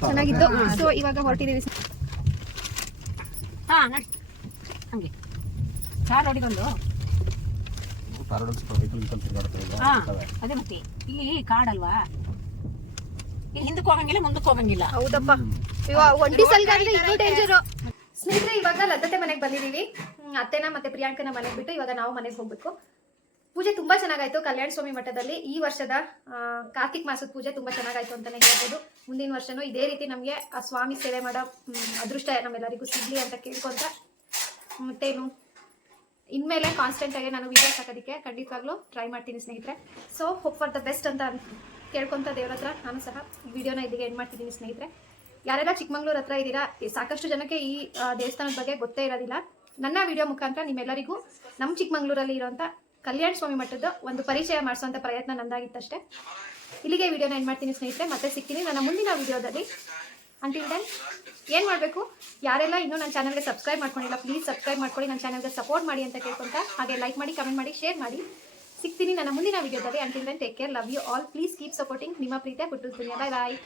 ಚೆನ್ನಾಗಿತ್ತು. ಸೊ ಇವಾಗ ಹೊರಟಿದೀವಿ. ಹಾ ನಡಿ ಹಂಗೆ ಕಾರ್ ಹೊಡಿಗೊಂಡು. ಹಾ ಅದೇ ಮತ್ತೆ ಇಲ್ಲಿ ಕಾಡಲ್ವಾ, ಇಲ್ಲಿ ಹಿಂದಕ್ಕೆ ಹೋಗಂಗಿಲ್ಲ ಮುಂದಕ್ಕೆ ಹೋಗಂಗಿಲ್ಲ. ಹೌದಪ್ಪ, ಇವಾಗ ಒಂಟಿ ಸಲ್ಗಾದ್ರೆ ಇನ್ನೂ ಡೇಂಜರು. ಸ್ನೇಹಿತರೆ, ಇವಾಗ ಲದ್ದತೆ ಮನೆಗೆ ಬಂದಿದೀವಿ. ಅತ್ತೆನ ಮತ್ತೆ ಪ್ರಿಯಾಂಕನ ಮನೆಗೆ ಬಿಟ್ಟು ಇವಾಗ ನಾವು ಮನೆಗೆ ಹೋಗ್ಬೇಕು. ಪೂಜೆ ತುಂಬಾ ಚೆನ್ನಾಗಾಯ್ತು ಕಲ್ಯಾಣ ಸ್ವಾಮಿ ಮಠದಲ್ಲಿ. ಈ ವರ್ಷದ ಕಾರ್ತಿಕ್ ಮಾಸದ ಪೂಜೆ ತುಂಬಾ ಚೆನ್ನಾಗಾಯ್ತು ಅಂತಾನೆ ಹೇಳ್ಬೋದು. ಮುಂದಿನ ವರ್ಷನೂ ಇದೇ ರೀತಿ ನಮಗೆ ಆ ಸ್ವಾಮಿ ಸೇವೆ ಮಾಡೋ ಅದೃಷ್ಟ ನಮ್ಮೆಲ್ಲರಿಗೂ ಸಿಗ್ಲಿ ಅಂತ ಕೇಳ್ಕೊಂತ, ಮತ್ತೇನು ಇನ್ಮೇಲೆ ಕಾನ್ಸ್ಟೆಂಟ್ ಆಗಿ ನಾನು ವಿಡಿಯೋಸ್ ಹಾಕೋದಕ್ಕೆ ಖಂಡಿತವಾಗ್ಲೂ ಟ್ರೈ ಮಾಡ್ತೀನಿ ಸ್ನೇಹಿತರೆ. So hope for the best ಅಂತ ಕೇಳ್ಕೊಂತ ದೇವ್ರ ಹತ್ರ ನಾನು ಸಹ ವಿಡಿಯೋನ ಇಲ್ಲಿಗೆ ಎಂಡ್ ಮಾಡ್ತಿದ್ದೀನಿ ಸ್ನೇಹಿತರೆ. ಯಾರೆಲ್ಲ ಚಿಕ್ಕಮಂಗ್ಳೂರ್ ಹತ್ರ ಇದ್ದೀರಾ, ಸಾಕಷ್ಟು ಜನಕ್ಕೆ ಈ ದೇವಸ್ಥಾನದ ಬಗ್ಗೆ ಗೊತ್ತೇ ಇರೋದಿಲ್ಲ. ನನ್ನ ವಿಡಿಯೋ ಮುಖಾಂತರ ನಿಮ್ಮೆಲ್ಲರಿಗೂ ನಮ್ಮ ಚಿಕ್ಕಮಂಗ್ಳೂರಲ್ಲಿ ಇರುವಂಥ ಕಲ್ಯಾಣ ಸ್ವಾಮಿ ಮಠದ ಒಂದು ಪರಿಚಯ ಮಾಡಿಸುವಂಥ ಪ್ರಯತ್ನ ನಂದಾಗಿತ್ತಷ್ಟೇ. ಇಲ್ಲಿಗೆ ವಿಡಿಯೋನ ಎಂಡ್ ಮಾಡ್ತೀನಿ ಸ್ನೇಹಿತರೆ. ಮತ್ತೆ ಸಿಗ್ತೀನಿ ನನ್ನ ಮುಂದಿನ ವಿಡಿಯೋದಲ್ಲಿ. ಅಂಟಿಲ್ ದೆನ್ ಏನು ಮಾಡಬೇಕು, ಯಾರೆಲ್ಲ ಇನ್ನೂ ನನ್ನ ಚಾನಲ್ಗೆ ಸಬ್ಸ್ಕ್ರೈಬ್ ಮಾಡ್ಕೊಂಡಿಲ್ಲ ಪ್ಲೀಸ್ ಸಬ್ಸ್ಕ್ರೈಬ್ ಮಾಡ್ಕೊಳ್ಳಿ, ನನ್ನ ಚಾನಲ್ಗೆ ಸಪೋರ್ಟ್ ಮಾಡಿ ಅಂತ ಕೇಳ್ಕೊಂತ, ಹಾಗೆ ಲೈಕ್ ಮಾಡಿ, ಕಮೆಂಟ್ ಮಾಡಿ, ಶೇರ್ ಮಾಡಿ. ಸಿಗ್ತೀನಿ ನನ್ನ ಮುಂದಿನ ವಿಡಿಯೋದಲ್ಲಿ. Until then take care, love you all, please keep supporting. ನಿಮ್ಮ ಪ್ರೀತಿಯ ಕುಟುಂಬ. ಬಾಯ್ ಬಾಯ್.